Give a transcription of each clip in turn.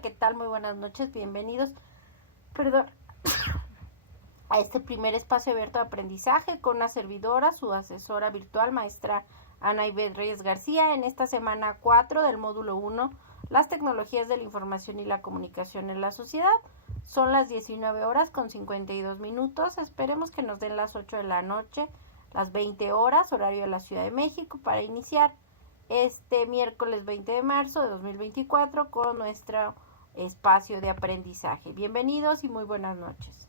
Hola, ¿qué tal? Muy buenas noches, bienvenidos, perdón, a este primer espacio abierto de aprendizaje con una servidora, su asesora virtual, maestra Ana Ivette Reyes García, en esta semana 4 del módulo 1, las tecnologías de la información y la comunicación en la sociedad. Son las 19 horas con 52 minutos, esperemos que nos den las 8 de la noche, las 20 horas, horario de la Ciudad de México, para iniciar este miércoles 20 de marzo de 2024 con nuestro espacio de aprendizaje. Bienvenidos y muy buenas noches.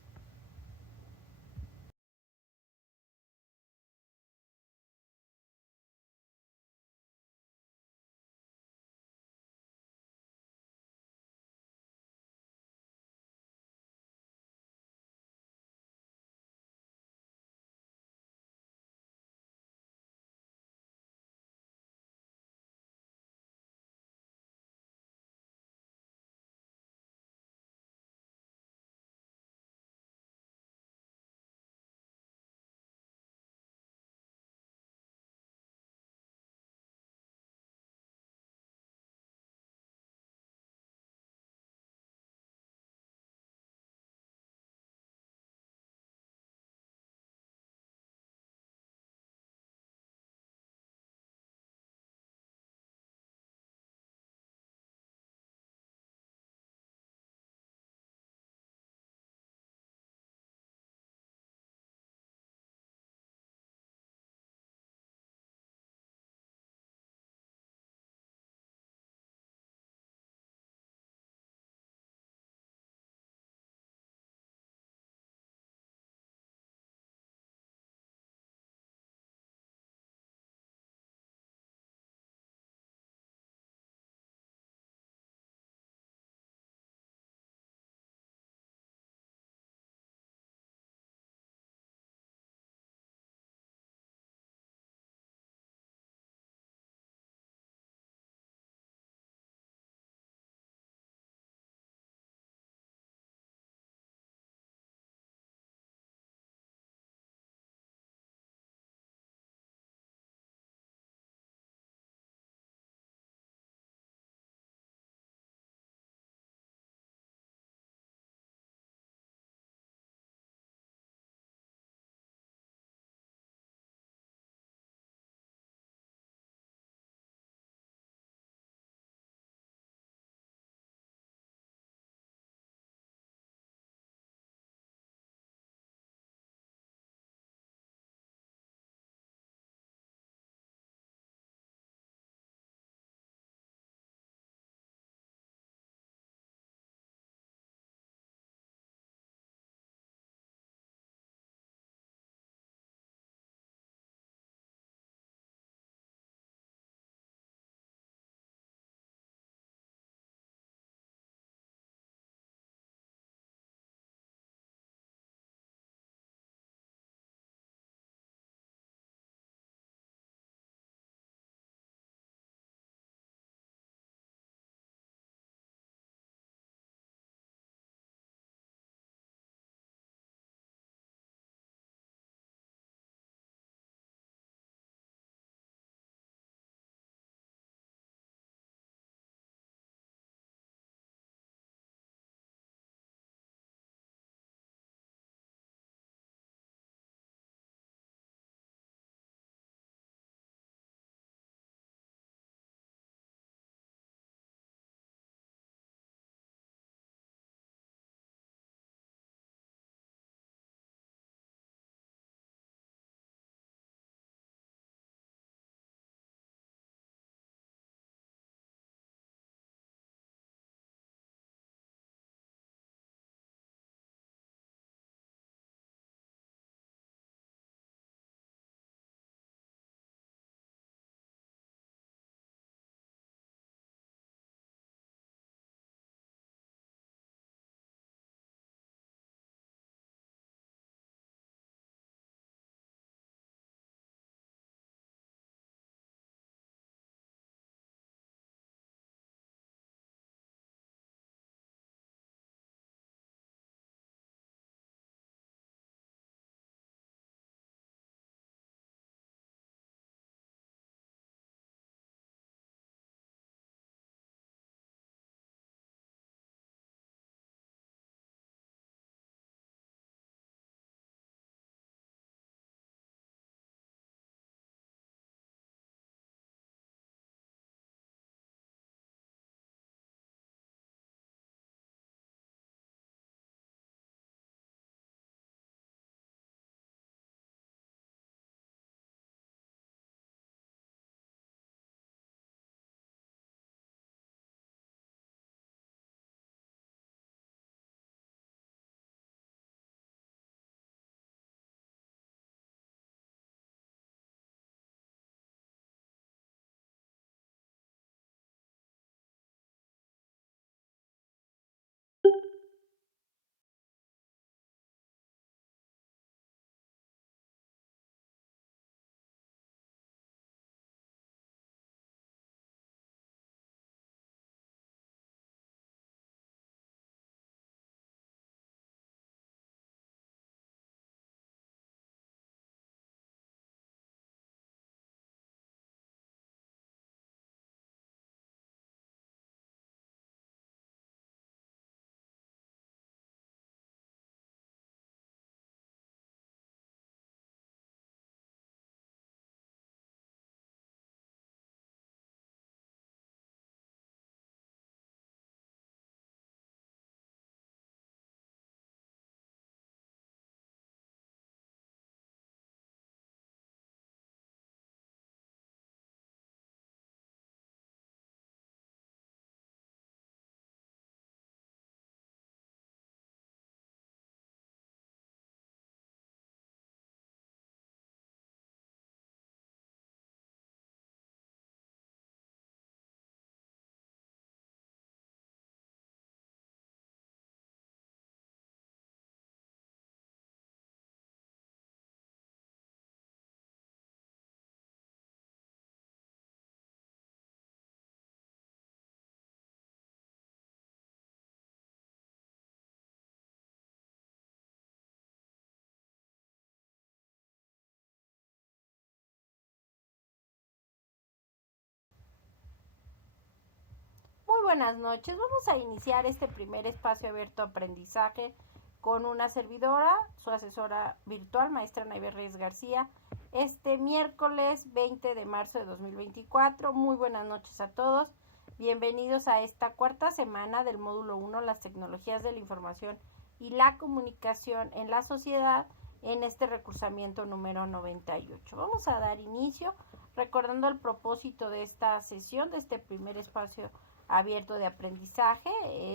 buenas noches. Vamos a iniciar este primer espacio abierto de aprendizaje con una servidora, su asesora virtual, maestra Ana Ibet Reyes García, este miércoles 20 de marzo de 2024. Muy buenas noches a todos. Bienvenidos a esta cuarta semana del módulo 1, las tecnologías de la información y la comunicación en la sociedad, en este recursamiento número 98. Vamos a dar inicio recordando el propósito de esta sesión, de este primer espacio abierto de aprendizaje,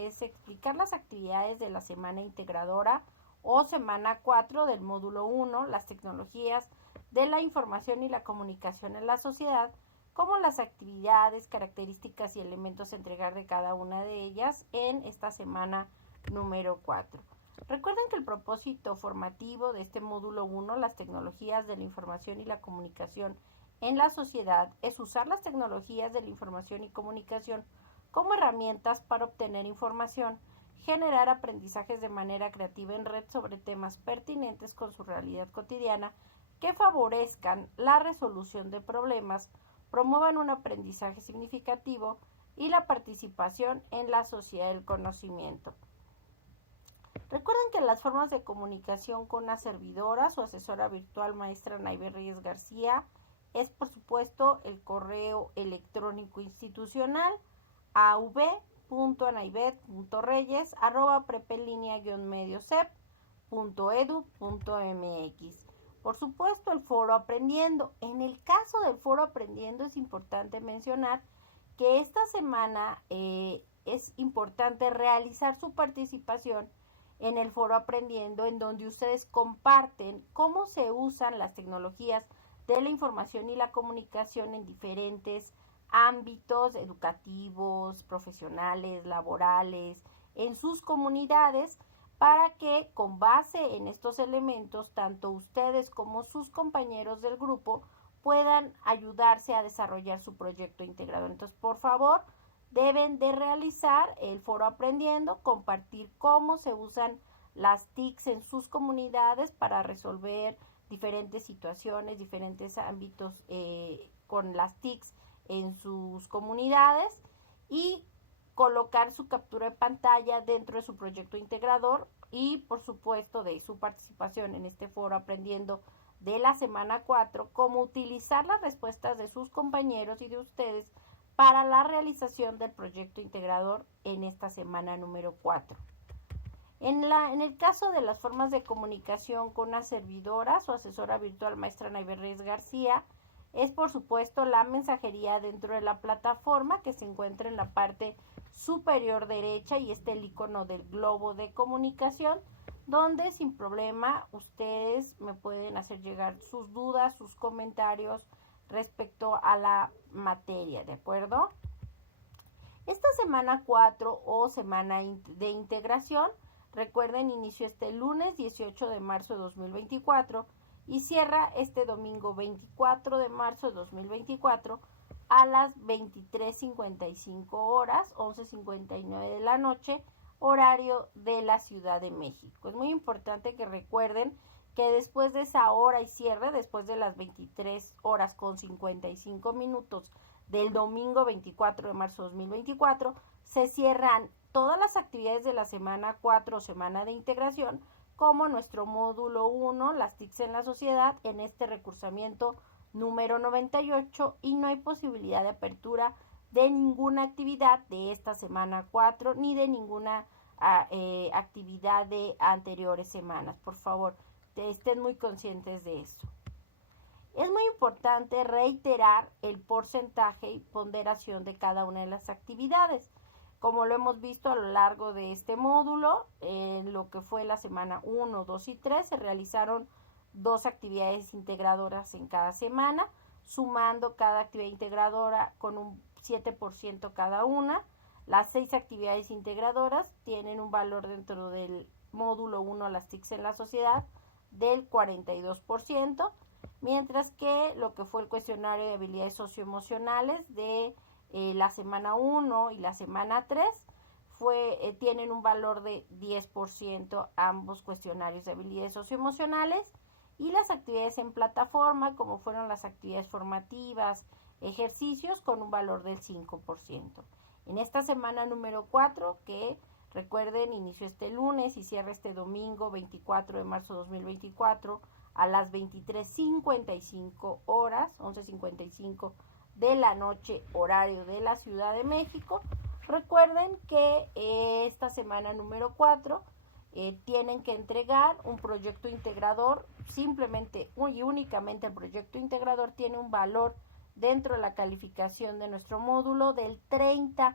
es explicar las actividades de la semana integradora o semana 4 del módulo 1, las tecnologías de la información y la comunicación en la sociedad, como las actividades, características y elementos a entregar de cada una de ellas en esta semana número 4. Recuerden que el propósito formativo de este módulo 1, las tecnologías de la información y la comunicación en la sociedad, es usar las tecnologías de la información y comunicación como herramientas para obtener información, generar aprendizajes de manera creativa en red sobre temas pertinentes con su realidad cotidiana, que favorezcan la resolución de problemas, promuevan un aprendizaje significativo y la participación en la sociedad del conocimiento. Recuerden que las formas de comunicación con una servidora, su asesora virtual maestra Ana Ibet Reyes García, es por supuesto el correo electrónico institucional av.anaibet.reyes@preplinea-mediosep.edu.mx. Por supuesto, el foro Aprendiendo. En el caso del foro Aprendiendo es importante mencionar que esta semana es importante realizar su participación en el foro Aprendiendo, en donde ustedes comparten cómo se usan las tecnologías de la información y la comunicación en diferentes ámbitos educativos, profesionales, laborales, en sus comunidades, para que con base en estos elementos, tanto ustedes como sus compañeros del grupo puedan ayudarse a desarrollar su proyecto integrador. Entonces, por favor, deben de realizar el foro Aprendiendo, compartir cómo se usan las TICs en sus comunidades para resolver diferentes situaciones, diferentes ámbitos con las TICs en sus comunidades, y colocar su captura de pantalla dentro de su proyecto integrador y por supuesto de su participación en este foro Aprendiendo de la semana 4, cómo utilizar las respuestas de sus compañeros y de ustedes para la realización del proyecto integrador en esta semana número 4. En el caso de las formas de comunicación con una servidora, su asesora virtual maestra Ana Ibet Reyes García, es por supuesto la mensajería dentro de la plataforma, que se encuentra en la parte superior derecha y el icono del globo de comunicación, donde sin problema ustedes me pueden hacer llegar sus dudas, sus comentarios respecto a la materia, ¿de acuerdo? Esta semana 4 o semana de integración, recuerden, inició este lunes 18 de marzo de 2024 y cierra este domingo 24 de marzo de 2024 a las 23:55 horas, 11:59 de la noche, horario de la Ciudad de México. Es muy importante que recuerden que después de esa hora y cierre, después de las 23 horas con 55 minutos del domingo 24 de marzo de 2024, se cierran todas las actividades de la semana 4 o semana de integración, como nuestro módulo 1, las TICs en la sociedad, en este recursamiento número 98, y no hay posibilidad de apertura de ninguna actividad de esta semana 4 ni de ninguna actividad de anteriores semanas. Por favor, estén muy conscientes de esto. Es muy importante reiterar el porcentaje y ponderación de cada una de las actividades. Como lo hemos visto a lo largo de este módulo, en lo que fue la semana 1, 2 y 3, se realizaron 2 actividades integradoras en cada semana, sumando cada actividad integradora con un 7% cada una. Las 6 actividades integradoras tienen un valor dentro del módulo 1, las TICs en la sociedad, del 42%, mientras que lo que fue el cuestionario de habilidades socioemocionales de la semana 1 y la semana 3 tienen un valor de 10% ambos cuestionarios de habilidades socioemocionales, y las actividades en plataforma, como fueron las actividades formativas, ejercicios, con un valor del 5%. En esta semana número 4, que recuerden, inició este lunes y cierra este domingo 24 de marzo de 2024 a las 23:55 horas, 11:55 de la noche, horario de la Ciudad de México. Recuerden que esta semana número 4 tienen que entregar un proyecto integrador, simplemente y únicamente el proyecto integrador tiene un valor dentro de la calificación de nuestro módulo del 30%.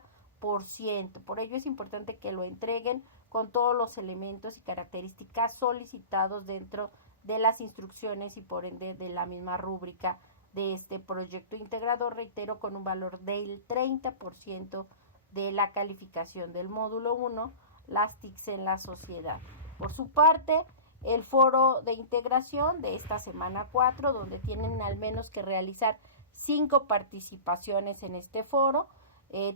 Por ello es importante que lo entreguen con todos los elementos y características solicitados dentro de las instrucciones y por ende de la misma rúbrica de este proyecto integrador, reitero, con un valor del 30% de la calificación del módulo 1, las TICs en la sociedad. Por su parte, el foro de integración de esta semana 4, donde tienen al menos que realizar 5 participaciones en este foro,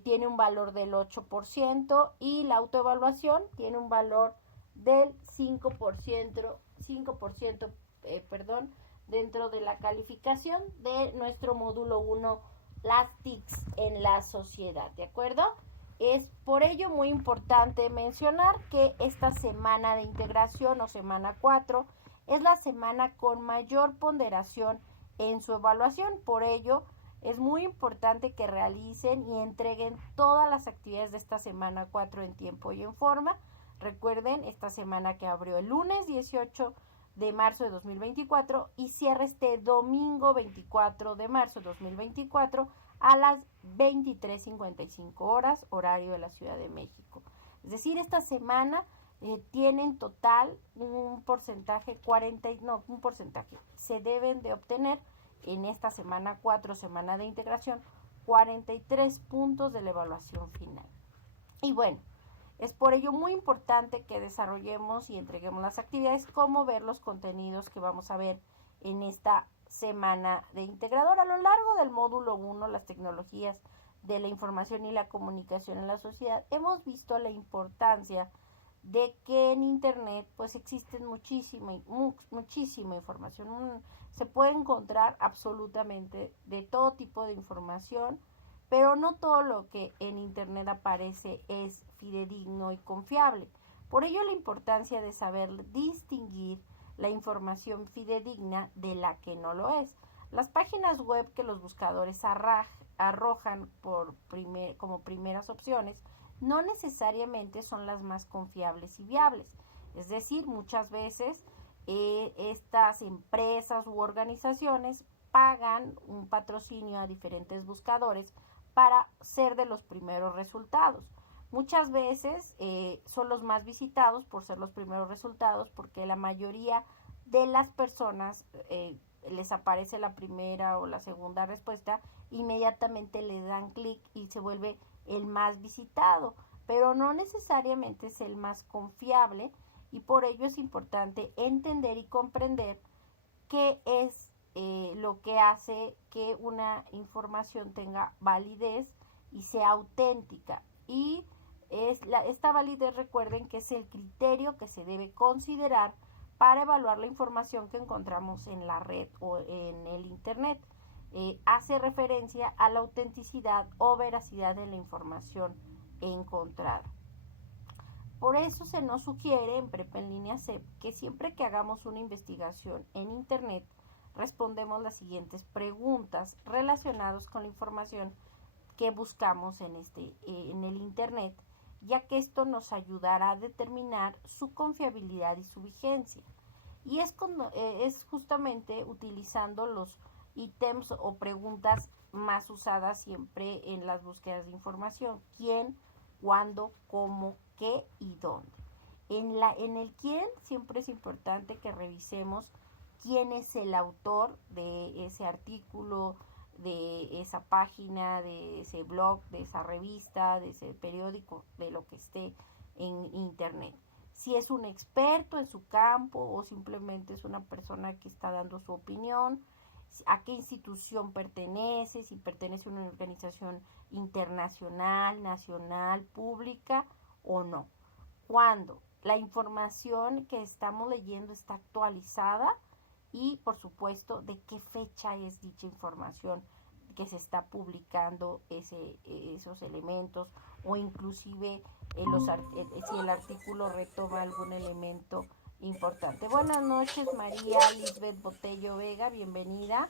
tiene un valor del 8% y la autoevaluación tiene un valor del 5%, dentro de la calificación de nuestro módulo 1, las TICs en la sociedad, ¿de acuerdo? Es por ello muy importante mencionar que esta semana de integración o semana 4 es la semana con mayor ponderación en su evaluación. Por ello es muy importante que realicen y entreguen todas las actividades de esta semana 4 en tiempo y en forma. Recuerden, esta semana que abrió el lunes 18 de marzo de 2024 y cierra este domingo 24 de marzo de 2024 a las 23:55 horas, horario de la Ciudad de México. Es decir, esta semana tienen total un porcentaje, se deben de obtener en esta semana 4, semana de integración, 43 puntos de la evaluación final. Y bueno, es por ello muy importante que desarrollemos y entreguemos las actividades, como ver los contenidos que vamos a ver en esta semana de integrador. A lo largo del módulo 1, las tecnologías de la información y la comunicación en la sociedad, hemos visto la importancia de que en internet pues existen muchísima información. Se puede encontrar absolutamente de todo tipo de información, pero no todo lo que en internet aparece es fidedigno y confiable. Por ello la importancia de saber distinguir la información fidedigna de la que no lo es. Las páginas web que los buscadores arrojan como primeras opciones no necesariamente son las más confiables y viables. Es decir, muchas veces estas empresas u organizaciones pagan un patrocinio a diferentes buscadores para ser de los primeros resultados. Muchas veces son los más visitados por ser los primeros resultados, porque la mayoría de las personas les aparece la primera o la segunda respuesta, inmediatamente le dan clic y se vuelve el más visitado, pero no necesariamente es el más confiable, y por ello es importante entender y comprender qué es lo que hace que una información tenga validez y sea auténtica. Y esta validez, recuerden que es el criterio que se debe considerar para evaluar la información que encontramos en la red o en el internet. Hace referencia a la autenticidad o veracidad de la información encontrada. Por eso se nos sugiere en Prepa en Línea CEP que siempre que hagamos una investigación en internet respondemos las siguientes preguntas relacionadas con la información que buscamos en el internet, ya que esto nos ayudará a determinar su confiabilidad y su vigencia. Y es justamente utilizando los ítems o preguntas más usadas siempre en las búsquedas de información: quién, cuándo, cómo, qué y dónde. En el quién siempre es importante que revisemos quién es el autor de ese artículo, de esa página, de ese blog, de esa revista, de ese periódico, de lo que esté en internet. Si es un experto en su campo o simplemente es una persona que está dando su opinión, a qué institución pertenece, si pertenece a una organización internacional, nacional, pública o no. Cuándo la información que estamos leyendo está actualizada y, por supuesto, de qué fecha es dicha información, que se está publicando esos elementos, o inclusive si el artículo retoma algún elemento importante. Buenas noches, María Lisbeth Botello Vega, bienvenida.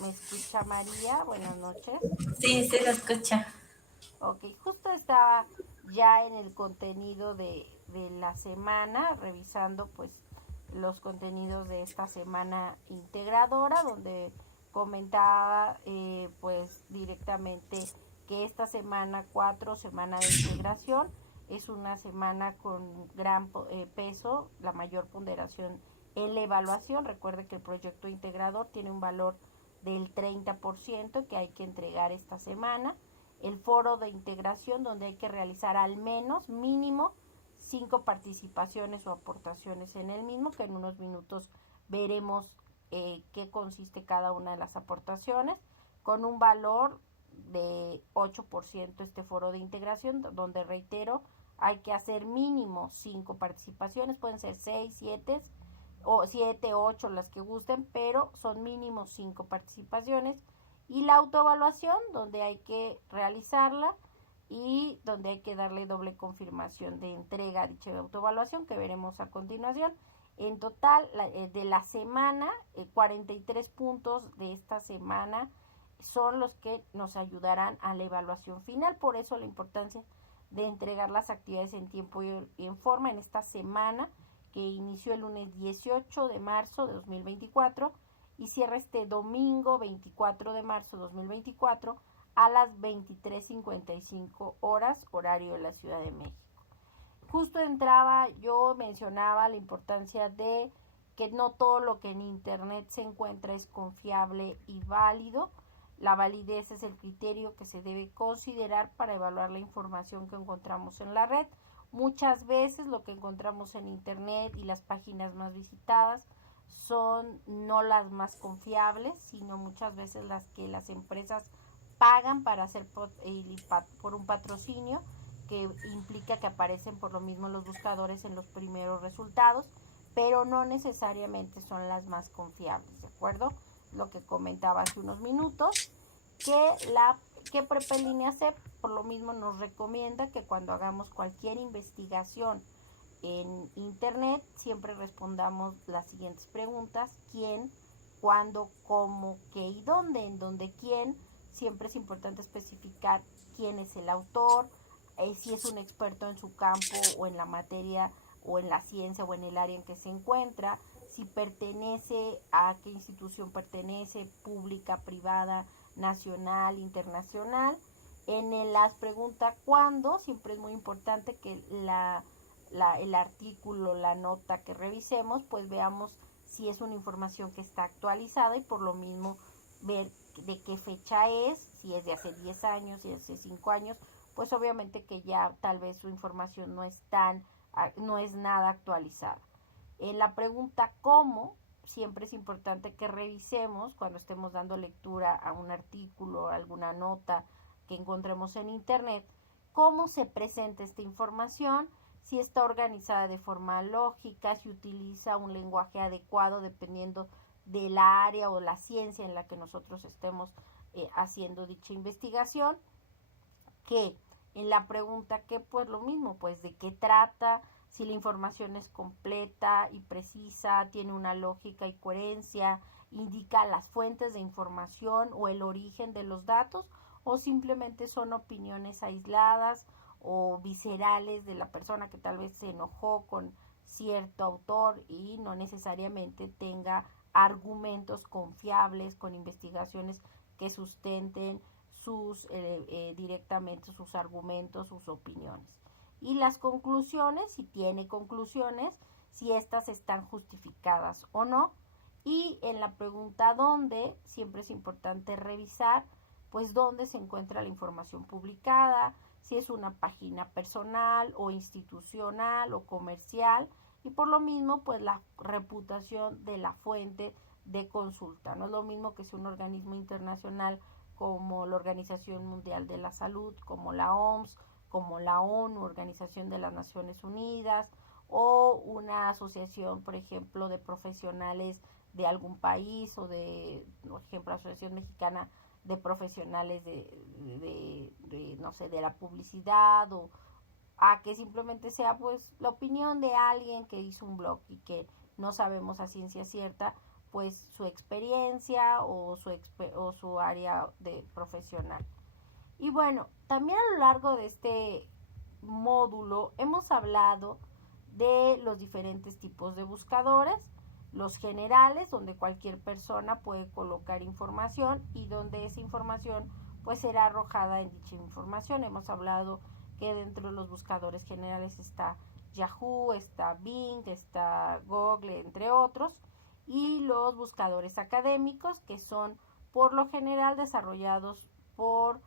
¿Me escucha, María? Buenas noches. Sí, se lo escucha. Ok, justo estaba ya en el contenido de la semana, revisando pues los contenidos de esta semana integradora, donde comentaba pues directamente que esta semana 4, semana de integración, es una semana con gran peso, la mayor ponderación en la evaluación. Recuerde que el proyecto integrador tiene un valor del 30% que hay que entregar esta semana. El foro de integración, donde hay que realizar al menos mínimo 5 participaciones o aportaciones en el mismo, que en unos minutos veremos qué consiste cada una de las aportaciones, con un valor de 8% este foro de integración, donde reitero, hay que hacer mínimo 5 participaciones, pueden ser 6, 7 o 7, 8 las que gusten, pero son mínimo 5 participaciones. Y la autoevaluación, donde hay que realizarla y donde hay que darle doble confirmación de entrega a dicha autoevaluación, que veremos a continuación. En total, de la semana, 43 puntos de esta semana son los que nos ayudarán a la evaluación final. Por eso la importancia de entregar las actividades en tiempo y en forma en esta semana, que inició el lunes 18 de marzo de 2024 y cierra este domingo 24 de marzo de 2024 a las 23:55 horas, horario de la Ciudad de México. Justo entraba, yo mencionaba la importancia de que no todo lo que en internet se encuentra es confiable y válido. La validez es el criterio que se debe considerar para evaluar la información que encontramos en la red. Muchas veces lo que encontramos en internet y las páginas más visitadas son no las más confiables, sino muchas veces las que las empresas pagan para hacer por un patrocinio, que implica que aparecen por lo mismo los buscadores en los primeros resultados, pero no necesariamente son las más confiables, ¿de acuerdo? Lo que comentaba hace unos minutos, que Prepelínea C por lo mismo nos recomienda que cuando hagamos cualquier investigación en internet siempre respondamos las siguientes preguntas: quién, cuándo, cómo, qué y dónde. En donde quién, siempre es importante especificar quién es el autor, si es un experto en su campo o en la materia o en la ciencia o en el área en que se encuentra, si pertenece, a qué institución pertenece, pública, privada, nacional, internacional. En las preguntas cuándo, siempre es muy importante que el artículo, la nota que revisemos, pues veamos si es una información que está actualizada, y por lo mismo ver de qué fecha es, si es de hace 10 años, si es de hace 5 años, pues obviamente que ya tal vez su información no es nada actualizada. En la pregunta cómo, siempre es importante que revisemos cuando estemos dando lectura a un artículo, a alguna nota que encontremos en internet, cómo se presenta esta información, si está organizada de forma lógica, si utiliza un lenguaje adecuado dependiendo de la área o la ciencia en la que nosotros estemos haciendo dicha investigación. Que en la pregunta que, pues lo mismo, pues de qué trata, si la información es completa y precisa, tiene una lógica y coherencia, indica las fuentes de información o el origen de los datos, o simplemente son opiniones aisladas o viscerales de la persona que tal vez se enojó con cierto autor y no necesariamente tenga argumentos confiables con investigaciones que sustenten directamente sus argumentos, sus opiniones. Y las conclusiones, si tiene conclusiones, si estas están justificadas o no. Y en la pregunta dónde, siempre es importante revisar pues dónde se encuentra la información publicada, si es una página personal o institucional o comercial, y por lo mismo pues la reputación de la fuente de consulta. No es lo mismo que si un organismo internacional como la Organización Mundial de la Salud, como la OMS, como la ONU, Organización de las Naciones Unidas, o una asociación, por ejemplo, de profesionales de algún país o de, por ejemplo, Asociación Mexicana de Profesionales no sé, de la publicidad, o a que simplemente sea pues la opinión de alguien que hizo un blog y que no sabemos a ciencia cierta pues su experiencia o su área de profesional. Y bueno, también a lo largo de este módulo hemos hablado de los diferentes tipos de buscadores, los generales, donde cualquier persona puede colocar información y donde esa información pues será arrojada en dicha información. Hemos hablado que dentro de los buscadores generales está Yahoo, está Bing, está Google, entre otros, y los buscadores académicos, que son por lo general desarrollados por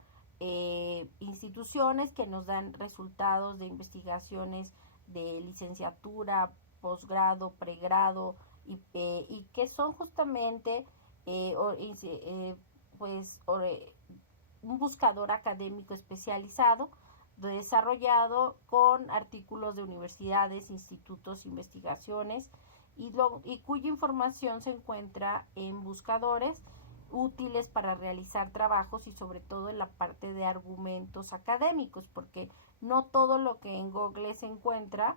instituciones que nos dan resultados de investigaciones de licenciatura, posgrado, pregrado, y que son justamente un buscador académico especializado desarrollado con artículos de universidades, institutos, investigaciones y cuya información se encuentra en buscadores útiles para realizar trabajos y sobre todo en la parte de argumentos académicos, porque no todo lo que en Google se encuentra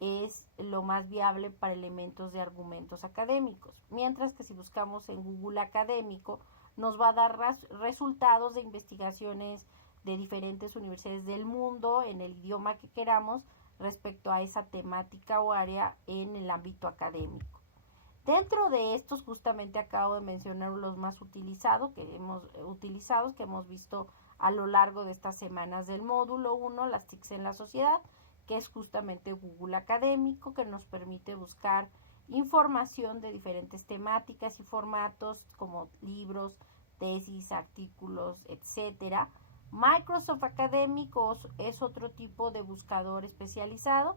es lo más viable para elementos de argumentos académicos, mientras que si buscamos en Google Académico nos va a dar resultados de investigaciones de diferentes universidades del mundo en el idioma que queramos respecto a esa temática o área en el ámbito académico. Dentro de estos, justamente acabo de mencionar los más utilizados que hemos visto a lo largo de estas semanas del módulo 1, las TICs en la sociedad, que es justamente Google Académico, que nos permite buscar información de diferentes temáticas y formatos como libros, tesis, artículos, etcétera. Microsoft Académico es otro tipo de buscador especializado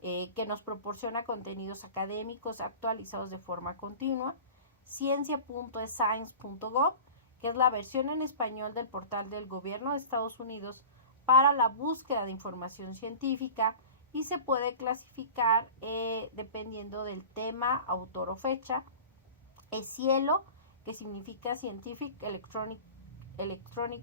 que nos proporciona contenidos académicos actualizados de forma continua. Ciencia.escience.gov, que es la versión en español del portal del gobierno de Estados Unidos para la búsqueda de información científica, y se puede clasificar dependiendo del tema, autor o fecha. EScielo, que significa Scientific Electronic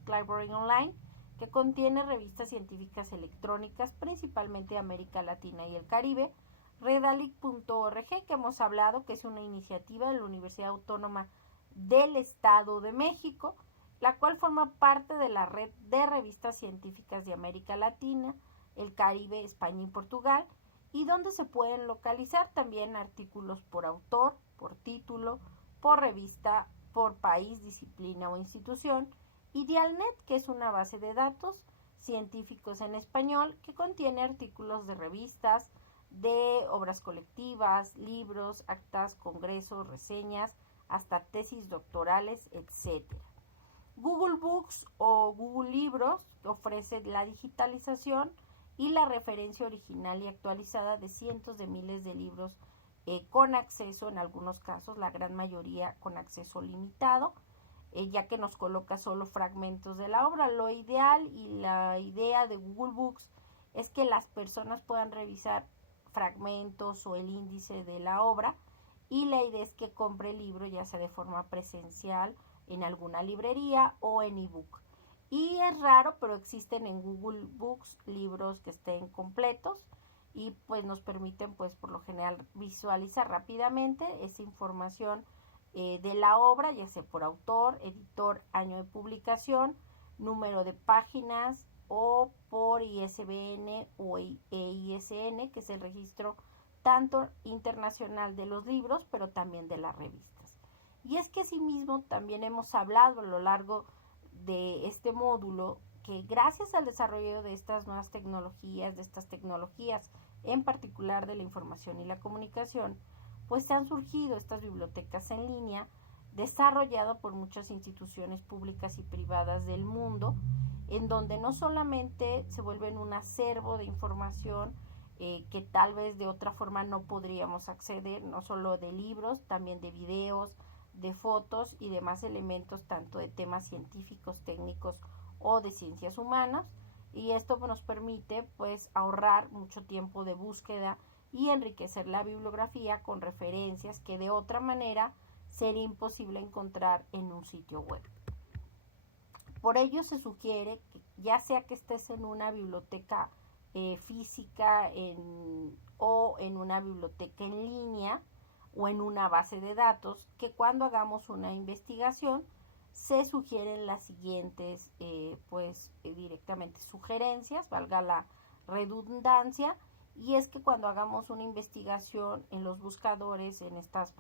Library Online, que contiene revistas científicas electrónicas, principalmente de América Latina y el Caribe. Redalyc.org, que hemos hablado, que es una iniciativa de la Universidad Autónoma del Estado de México, la cual forma parte de la red de revistas científicas de América Latina, el Caribe, España y Portugal, y donde se pueden localizar también artículos por autor, por título, por revista, por país, disciplina o institución. Idealnet, que es una base de datos científicos en español que contiene artículos de revistas, de obras colectivas, libros, actas, congresos, reseñas, hasta tesis doctorales, etc. Google Books o Google Libros, que ofrece la digitalización y la referencia original y actualizada de cientos de miles de libros con acceso, en algunos casos, la gran mayoría con acceso limitado, ya que nos coloca solo fragmentos de la obra. Lo ideal y la idea de Google Books es que las personas puedan revisar fragmentos o el índice de la obra, y la idea es que compre el libro ya sea de forma presencial en alguna librería o en ebook. Y es raro, pero existen en Google Books libros que estén completos y pues nos permiten pues por lo general visualizar rápidamente esa información de la obra, ya sea por autor, editor, año de publicación, número de páginas o por ISBN o EISN, que es el registro tanto internacional de los libros, pero también de las revistas. Y es que asimismo también hemos hablado a lo largo de este módulo que gracias al desarrollo de estas nuevas tecnologías, de estas tecnologías en particular de la información y la comunicación, pues han surgido estas bibliotecas en línea desarrolladas por muchas instituciones públicas y privadas del mundo, en donde no solamente se vuelven un acervo de información que tal vez de otra forma no podríamos acceder, no solo de libros, también de videos, de fotos y demás elementos tanto de temas científicos, técnicos o de ciencias humanas, y esto nos permite pues ahorrar mucho tiempo de búsqueda y enriquecer la bibliografía con referencias que de otra manera sería imposible encontrar en un sitio web. Por ello se sugiere que ya sea que estés en una biblioteca física o en una biblioteca en línea o en una base de datos, que cuando hagamos una investigación se sugieren las siguientes directamente sugerencias, valga la redundancia, y es que cuando hagamos una investigación en los buscadores, en estas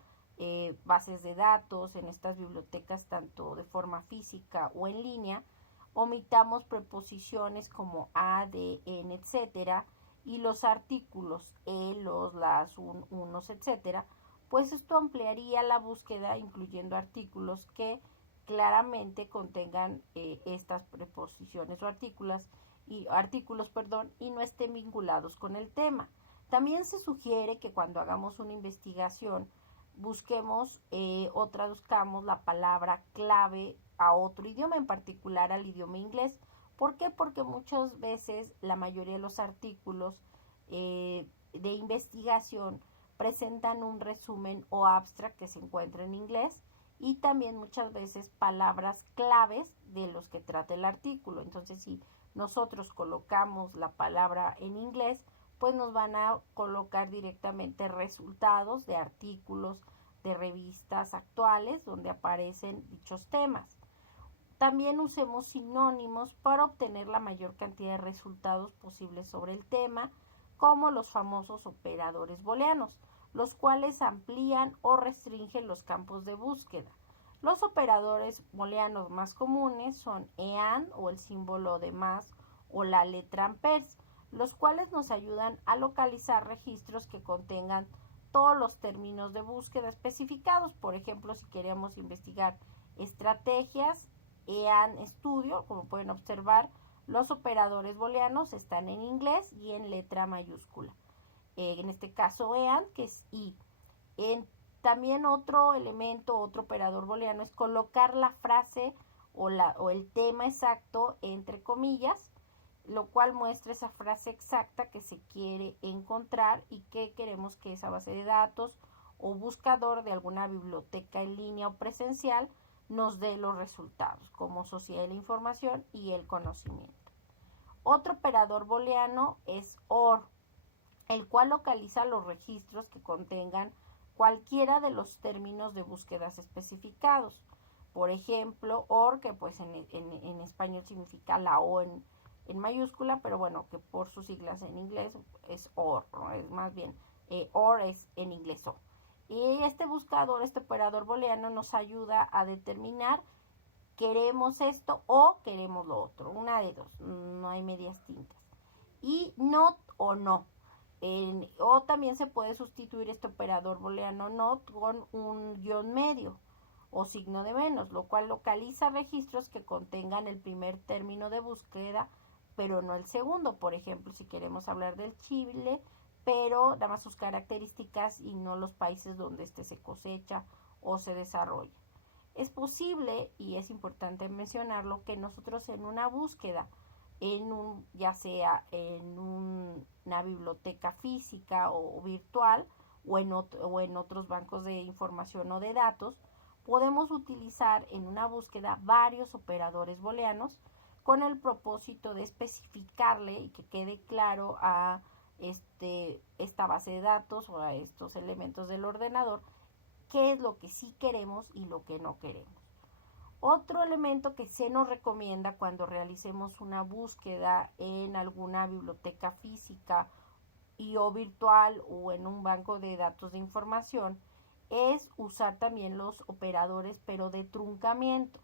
bases de datos, en estas bibliotecas tanto de forma física o en línea, omitamos preposiciones como a, de, en, etcétera, y los artículos, los, las, unos, etcétera, pues esto ampliaría la búsqueda incluyendo artículos que claramente contengan estas preposiciones o artículos y no estén vinculados con el tema. También se sugiere que cuando hagamos una investigación busquemos o traduzcamos la palabra clave a otro idioma, en particular al idioma inglés. ¿Por qué? Porque muchas veces la mayoría de los artículos de investigación presentan un resumen o abstract que se encuentra en inglés y también muchas veces palabras claves de los que trata el artículo. Entonces, si nosotros colocamos la palabra en inglés, pues nos van a colocar directamente resultados de artículos de revistas actuales donde aparecen dichos temas. También usemos sinónimos para obtener la mayor cantidad de resultados posibles sobre el tema, como los famosos operadores booleanos, los cuales amplían o restringen los campos de búsqueda. Los operadores booleanos más comunes son EAND o el símbolo de más o la letra amperes, los cuales nos ayudan a localizar registros que contengan todos los términos de búsqueda especificados. Por ejemplo, si queremos investigar estrategias, EAN Studio, como pueden observar, los operadores booleanos están en inglés y en letra mayúscula. En este caso EAN, que es I. También otro elemento, otro operador booleano es colocar la frase o el tema exacto entre comillas, lo cual muestra esa frase exacta que se quiere encontrar y que queremos que esa base de datos o buscador de alguna biblioteca en línea o presencial nos dé los resultados, como sociedad de la información y el conocimiento. Otro operador booleano es OR, el cual localiza los registros que contengan cualquiera de los términos de búsquedas especificados. Por ejemplo, OR, que pues en español significa la O en mayúscula, pero bueno, que por sus siglas en inglés es OR, ¿no? Es más bien, OR es en inglés O. Y este buscador, este operador booleano nos ayuda a determinar queremos esto o queremos lo otro, una de dos, no hay medias tintas. Y not o no. O también se puede sustituir este operador booleano not con un guión medio o signo de menos, lo cual localiza registros que contengan el primer término de búsqueda, pero no el segundo. Por ejemplo, si queremos hablar del Chile, pero nada más sus características y no los países donde este se cosecha o se desarrolla. Es posible, y es importante mencionarlo, que nosotros en una búsqueda, ya sea en una biblioteca física o virtual o en otros bancos de información o de datos, podemos utilizar en una búsqueda varios operadores booleanos con el propósito de especificarle y que quede claro a esta base de datos o a estos elementos del ordenador qué es lo que sí queremos y lo que no queremos. Otro elemento que se nos recomienda cuando realicemos una búsqueda en alguna biblioteca física o virtual o en un banco de datos de información es usar también los operadores pero de truncamiento.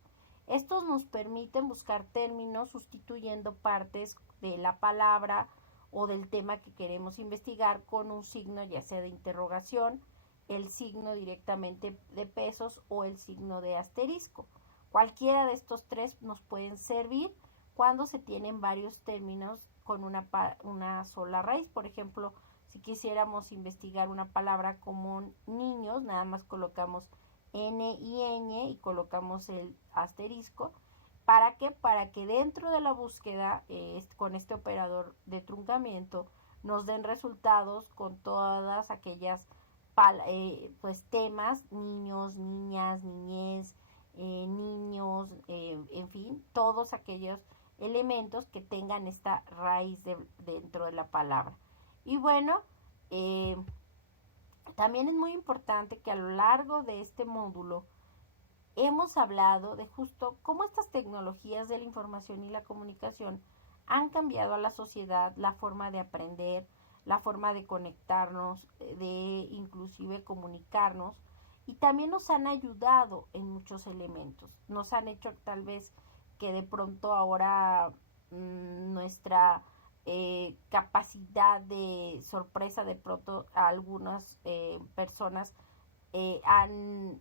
Estos nos permiten buscar términos sustituyendo partes de la palabra o del tema que queremos investigar con un signo ya sea de interrogación, el signo directamente de pesos o el signo de asterisco. Cualquiera de estos tres nos pueden servir cuando se tienen varios términos con una sola raíz. Por ejemplo, si quisiéramos investigar una palabra como niños, nada más colocamos N y Ñ y colocamos el asterisco. ¿Para qué? Para que dentro de la búsqueda con este operador de truncamiento nos den resultados con todas aquellas pues temas, niños, niñas, niñez, niños, en fin, todos aquellos elementos que tengan esta raíz dentro de la palabra. Y bueno, también es muy importante que a lo largo de este módulo hemos hablado de justo cómo estas tecnologías de la información y la comunicación han cambiado a la sociedad, la forma de aprender, la forma de conectarnos, de inclusive comunicarnos, y también nos han ayudado en muchos elementos. Nos han hecho tal vez que de pronto ahora nuestra capacidad de sorpresa de pronto a algunas personas han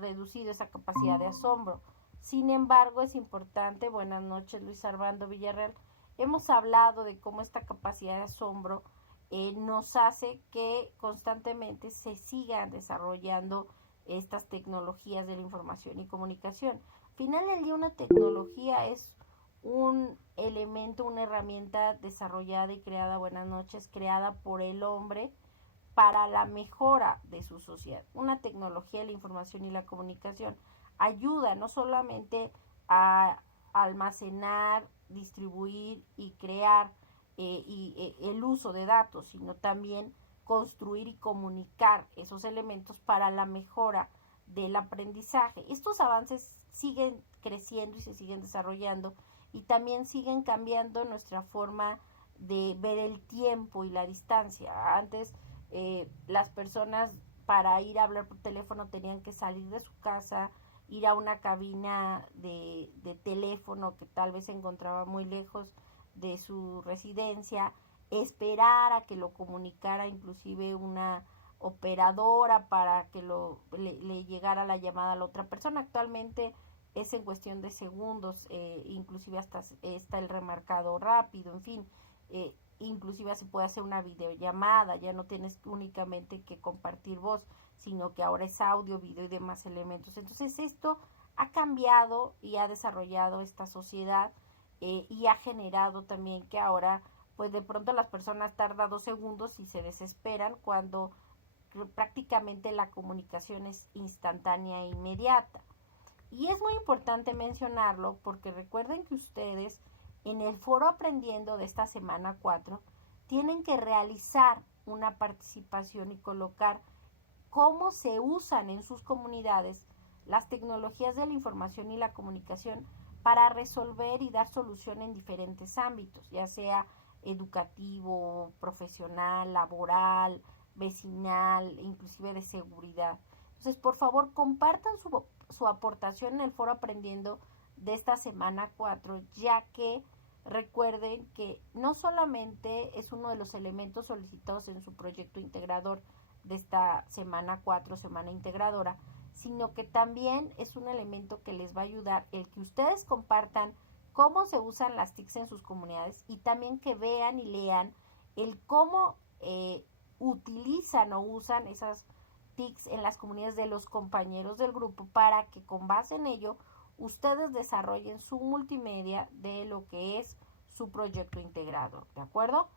reducido esa capacidad de asombro. Sin embargo, es importante, buenas noches Luis Armando Villarreal, hemos hablado de cómo esta capacidad de asombro nos hace que constantemente se sigan desarrollando estas tecnologías de la información y comunicación. Al final del día, una tecnología es un elemento, una herramienta desarrollada y creada, buenas noches, creada por el hombre para la mejora de su sociedad. Una tecnología de la información y la comunicación ayuda no solamente a almacenar, distribuir y crear el uso de datos, sino también construir y comunicar esos elementos para la mejora del aprendizaje. Estos avances siguen creciendo y se siguen desarrollando, y también siguen cambiando nuestra forma de ver el tiempo y la distancia. Antes las personas para ir a hablar por teléfono tenían que salir de su casa, ir a una cabina de teléfono que tal vez se encontraba muy lejos de su residencia, esperar a que lo comunicara inclusive una operadora para que le llegara la llamada a la otra persona. Actualmente es en cuestión de segundos, inclusive hasta está el remarcado rápido, en fin, inclusive se puede hacer una videollamada, ya no tienes únicamente que compartir voz, sino que ahora es audio, video y demás elementos. Entonces esto ha cambiado y ha desarrollado esta sociedad y ha generado también que ahora pues de pronto las personas tardan 2 segundos y se desesperan cuando prácticamente la comunicación es instantánea e inmediata. Y es muy importante mencionarlo porque recuerden que ustedes en el foro aprendiendo de esta semana 4 tienen que realizar una participación y colocar cómo se usan en sus comunidades las tecnologías de la información y la comunicación para resolver y dar solución en diferentes ámbitos, ya sea educativo, profesional, laboral, vecinal, inclusive de seguridad. Entonces, por favor, compartan su aportación en el foro aprendiendo de esta semana 4, ya que recuerden que no solamente es uno de los elementos solicitados en su proyecto integrador de esta semana 4, semana integradora, sino que también es un elemento que les va a ayudar el que ustedes compartan cómo se usan las TICs en sus comunidades, y también que vean y lean el cómo utilizan o usan esas TICs en las comunidades de los compañeros del grupo, para que con base en ello ustedes desarrollen su multimedia de lo que es su proyecto integrador, ¿de acuerdo?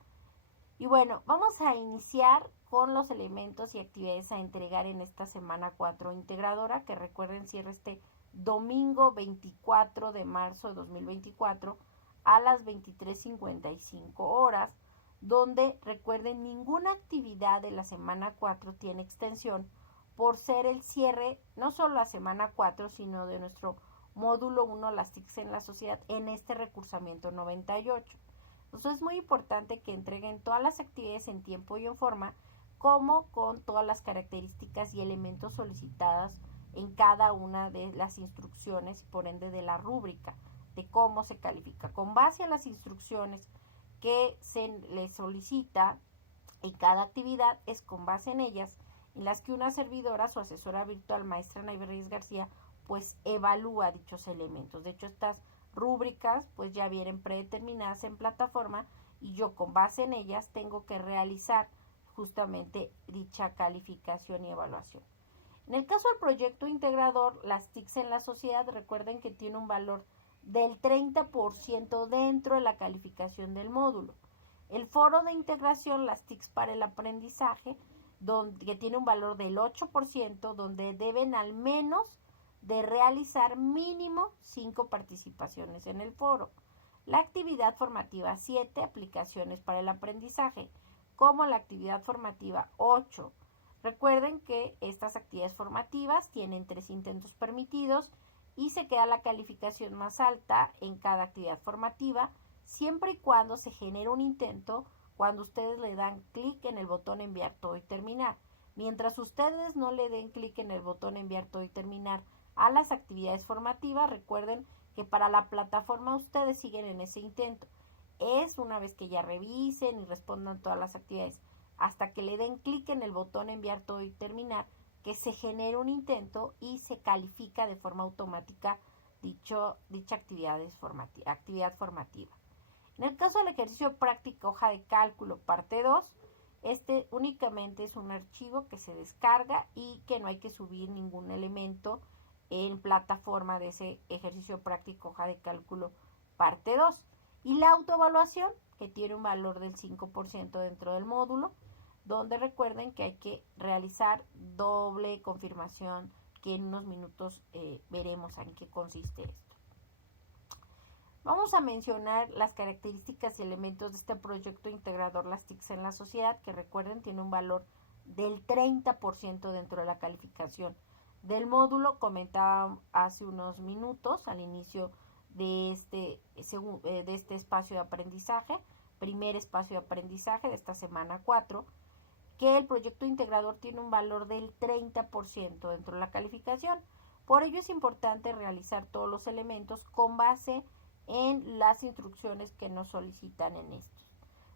Y bueno, vamos a iniciar con los elementos y actividades a entregar en esta semana 4 integradora, que recuerden cierra este domingo 24 de marzo de 2024 a las 23:55 horas, donde recuerden ninguna actividad de la semana 4 tiene extensión por ser el cierre no solo la semana 4, sino de nuestro módulo 1, las TICs en la sociedad, en este recursamiento 98. Entonces es muy importante que entreguen todas las actividades en tiempo y en forma, como con todas las características y elementos solicitadas en cada una de las instrucciones y por ende de la rúbrica de cómo se califica. Con base a las instrucciones que se les solicita en cada actividad, es con base en ellas en las que una servidora, su asesora virtual, maestra Ana Ibet Reyes García, pues evalúa dichos elementos. De hecho, estas rúbricas pues ya vienen predeterminadas en plataforma, y yo con base en ellas tengo que realizar justamente dicha calificación y evaluación. En el caso del proyecto integrador, las TICs en la sociedad, recuerden que tiene un valor del 30% dentro de la calificación del módulo. El foro de integración, las TICs para el aprendizaje, que tiene un valor del 8%, donde deben al menos de realizar mínimo 5 participaciones en el foro. La actividad formativa 7, aplicaciones para el aprendizaje, como la actividad formativa 8. Recuerden que estas actividades formativas tienen 3 intentos permitidos y se queda la calificación más alta en cada actividad formativa, siempre y cuando se genere un intento cuando ustedes le dan clic en el botón enviar todo y terminar. Mientras ustedes no le den clic en el botón enviar todo y terminar a las actividades formativas, recuerden que para la plataforma ustedes siguen en ese intento. Es una vez que ya revisen y respondan todas las actividades, hasta que le den clic en el botón enviar todo y terminar, que se genera un intento y se califica de forma automática dicha actividad formativa. En el caso del ejercicio práctico hoja de cálculo parte 2, este únicamente es un archivo que se descarga y que no hay que subir ningún elemento en plataforma de ese ejercicio práctico hoja de cálculo parte 2. Y la autoevaluación, que tiene un valor del 5% dentro del módulo, donde recuerden que hay que realizar doble confirmación, que en unos minutos veremos en qué consiste esto. Vamos a mencionar las características y elementos de este proyecto integrador Las TICs en la sociedad, que recuerden tiene un valor del 30% dentro de la calificación del módulo. Comentaba hace unos minutos al inicio de este espacio de aprendizaje, primer espacio de aprendizaje de esta semana 4, que el proyecto integrador tiene un valor del 30% dentro de la calificación. Por ello es importante realizar todos los elementos con base en las instrucciones que nos solicitan en estos.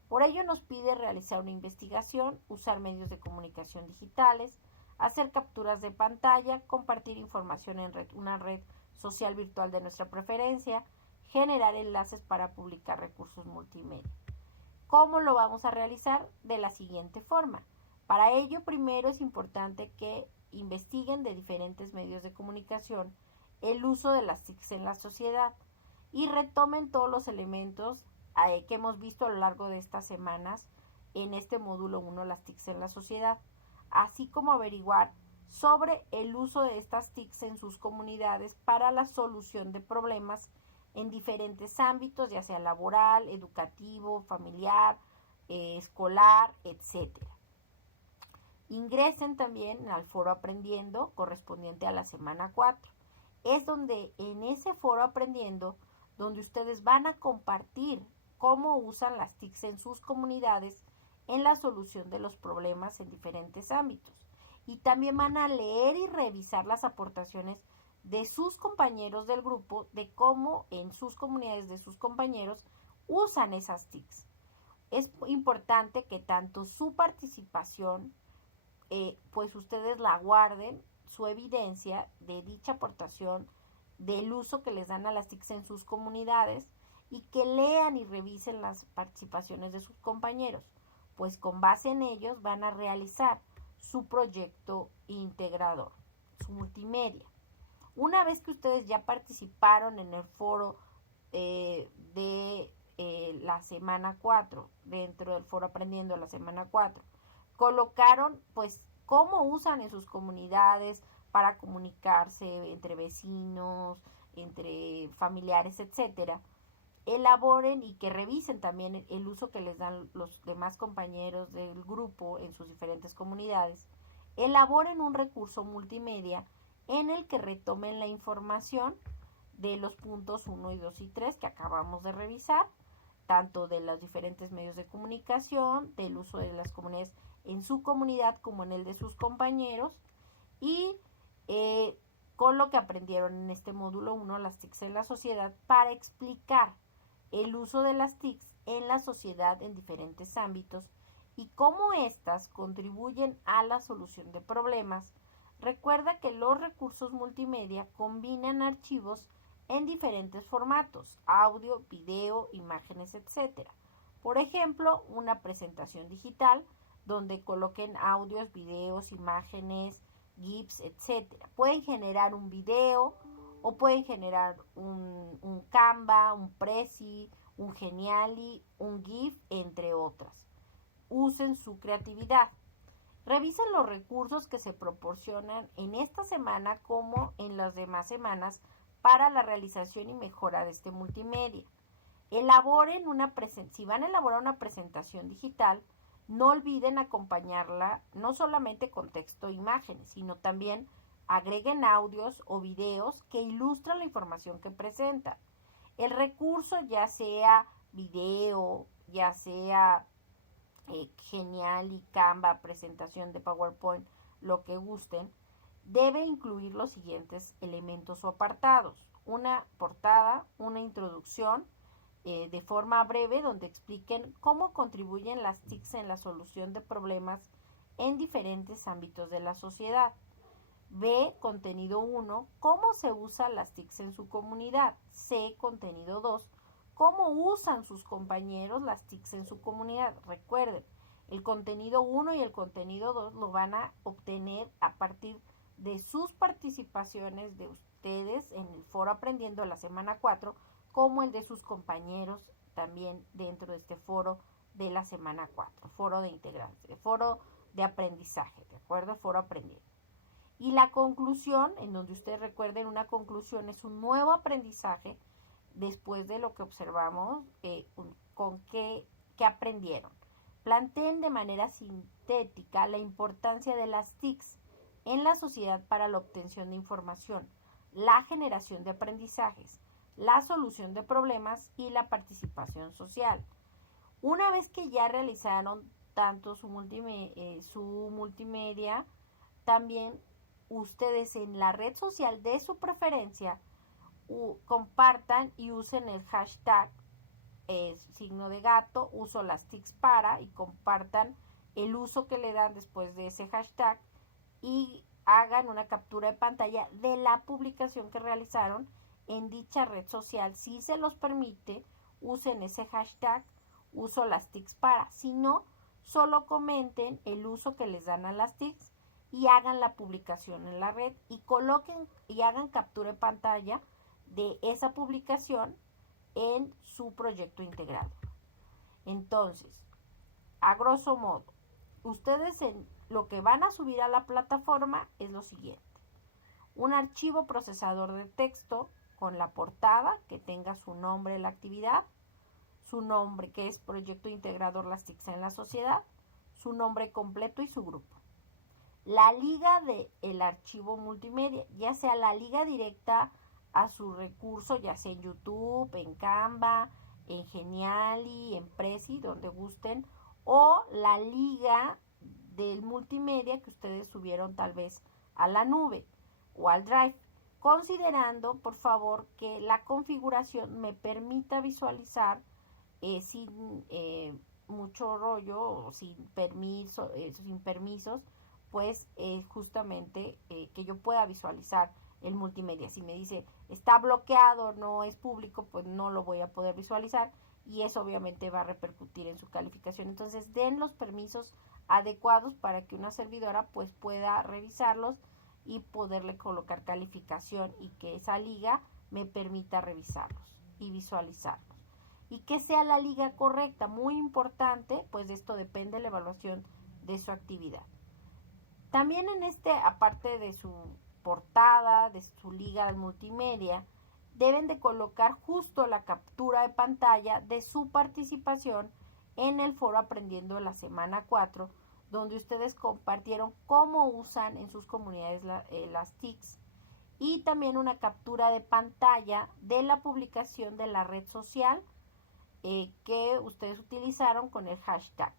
Por ello nos pide realizar una investigación, usar medios de comunicación digitales, hacer capturas de pantalla, compartir información en una red social virtual de nuestra preferencia, generar enlaces para publicar recursos multimedia. ¿Cómo lo vamos a realizar? De la siguiente forma. Para ello, primero es importante que investiguen de diferentes medios de comunicación el uso de las TICs en la sociedad y retomen todos los elementos que hemos visto a lo largo de estas semanas en este módulo 1, las TICs en la sociedad, así como averiguar sobre el uso de estas TICs en sus comunidades para la solución de problemas en diferentes ámbitos, ya sea laboral, educativo, familiar, escolar, etc. Ingresen también al foro Aprendiendo correspondiente a la semana 4. Es donde en ese foro Aprendiendo, donde ustedes van a compartir cómo usan las TICs en sus comunidades en la solución de los problemas en diferentes ámbitos. Y también van a leer y revisar las aportaciones de sus compañeros del grupo, de cómo en sus comunidades de sus compañeros usan esas TICs. Es importante que tanto su participación, pues ustedes la guarden, su evidencia de dicha aportación, del uso que les dan a las TICs en sus comunidades, y que lean y revisen las participaciones de sus compañeros, pues con base en ellos van a realizar su proyecto integrador, su multimedia. Una vez que ustedes ya participaron en el foro de la semana 4, dentro del foro Aprendiendo la semana 4, colocaron pues cómo usan en sus comunidades para comunicarse entre vecinos, entre familiares, etcétera. Elaboren y que revisen también el uso que les dan los demás compañeros del grupo en sus diferentes comunidades. Elaboren un recurso multimedia en el que retomen la información de los puntos 1, 2 y 3 que acabamos de revisar, tanto de los diferentes medios de comunicación, del uso de las comunidades en su comunidad como en el de sus compañeros, y con lo que aprendieron en este módulo 1, las TICs en la sociedad, para explicar el uso de las TICs en la sociedad en diferentes ámbitos y cómo éstas contribuyen a la solución de problemas. Recuerda que los recursos multimedia combinan archivos en diferentes formatos: audio, video, imágenes, etc. Por ejemplo, una presentación digital donde coloquen audios, videos, imágenes, GIFs, etc. Pueden generar un video o pueden generar un Canva, un Prezi, un Geniali, un GIF, entre otras. Usen su creatividad. Revisen los recursos que se proporcionan en esta semana como en las demás semanas para la realización y mejora de este multimedia. Si van a elaborar una presentación digital, no olviden acompañarla no solamente con texto e imágenes, sino también agreguen audios o videos que ilustran la información que presentan. El recurso, ya sea video, ya sea Geniali, Canva, presentación de PowerPoint, lo que gusten, debe incluir los siguientes elementos o apartados: una portada, una introducción de forma breve donde expliquen cómo contribuyen las TICs en la solución de problemas en diferentes ámbitos de la sociedad. B, contenido 1, cómo se usan las TICs en su comunidad. C, contenido 2, cómo usan sus compañeros las TICs en su comunidad. Recuerden, el contenido 1 y el contenido 2 lo van a obtener a partir de sus participaciones de ustedes en el foro Aprendiendo la semana 4, como el de sus compañeros también dentro de este foro de la semana 4, foro de integrantes, foro de aprendizaje, ¿de acuerdo? Foro Aprendiendo. Y la conclusión, en donde ustedes recuerden, una conclusión es un nuevo aprendizaje después de lo que observamos, con qué aprendieron. Planteen de manera sintética la importancia de las TICs en la sociedad para la obtención de información, la generación de aprendizajes, la solución de problemas y la participación social. Una vez que ya realizaron tanto su multimedia, también ustedes en la red social de su preferencia compartan y usen el hashtag signo de gato, uso las TICs para, y compartan el uso que le dan después de ese hashtag y hagan una captura de pantalla de la publicación que realizaron en dicha red social. Si se los permite, usen ese hashtag, uso las TICs para. Si no, solo comenten el uso que les dan a las TICs y hagan la publicación en la red y coloquen y hagan captura de pantalla de esa publicación en su proyecto integrado. Entonces, a grosso modo, ustedes en lo que van a subir a la plataforma es lo siguiente: un archivo procesador de texto con la portada que tenga su nombre de la actividad, su nombre que es Proyecto Integrador Las TICs en la Sociedad, su nombre completo y su grupo. La liga del archivo multimedia, ya sea la liga directa a su recurso, ya sea en YouTube, en Canva, en Geniali, en Prezi, donde gusten, o la liga del multimedia que ustedes subieron tal vez a la nube o al Drive, considerando por favor que la configuración me permita visualizar sin mucho rollo o sin permisos, pues justamente que yo pueda visualizar el multimedia. Si me dice está bloqueado, no es público, pues no lo voy a poder visualizar y eso obviamente va a repercutir en su calificación. Entonces den los permisos adecuados para que una servidora pues pueda revisarlos y poderle colocar calificación y que esa liga me permita revisarlos y visualizarlos. Y que sea la liga correcta, muy importante, pues de esto depende la evaluación de su actividad. También en aparte de su portada, de su liga multimedia, deben de colocar justo la captura de pantalla de su participación en el foro Aprendiendo la semana 4, donde ustedes compartieron cómo usan en sus comunidades las TICs, y también una captura de pantalla de la publicación de la red social que ustedes utilizaron con el hashtag,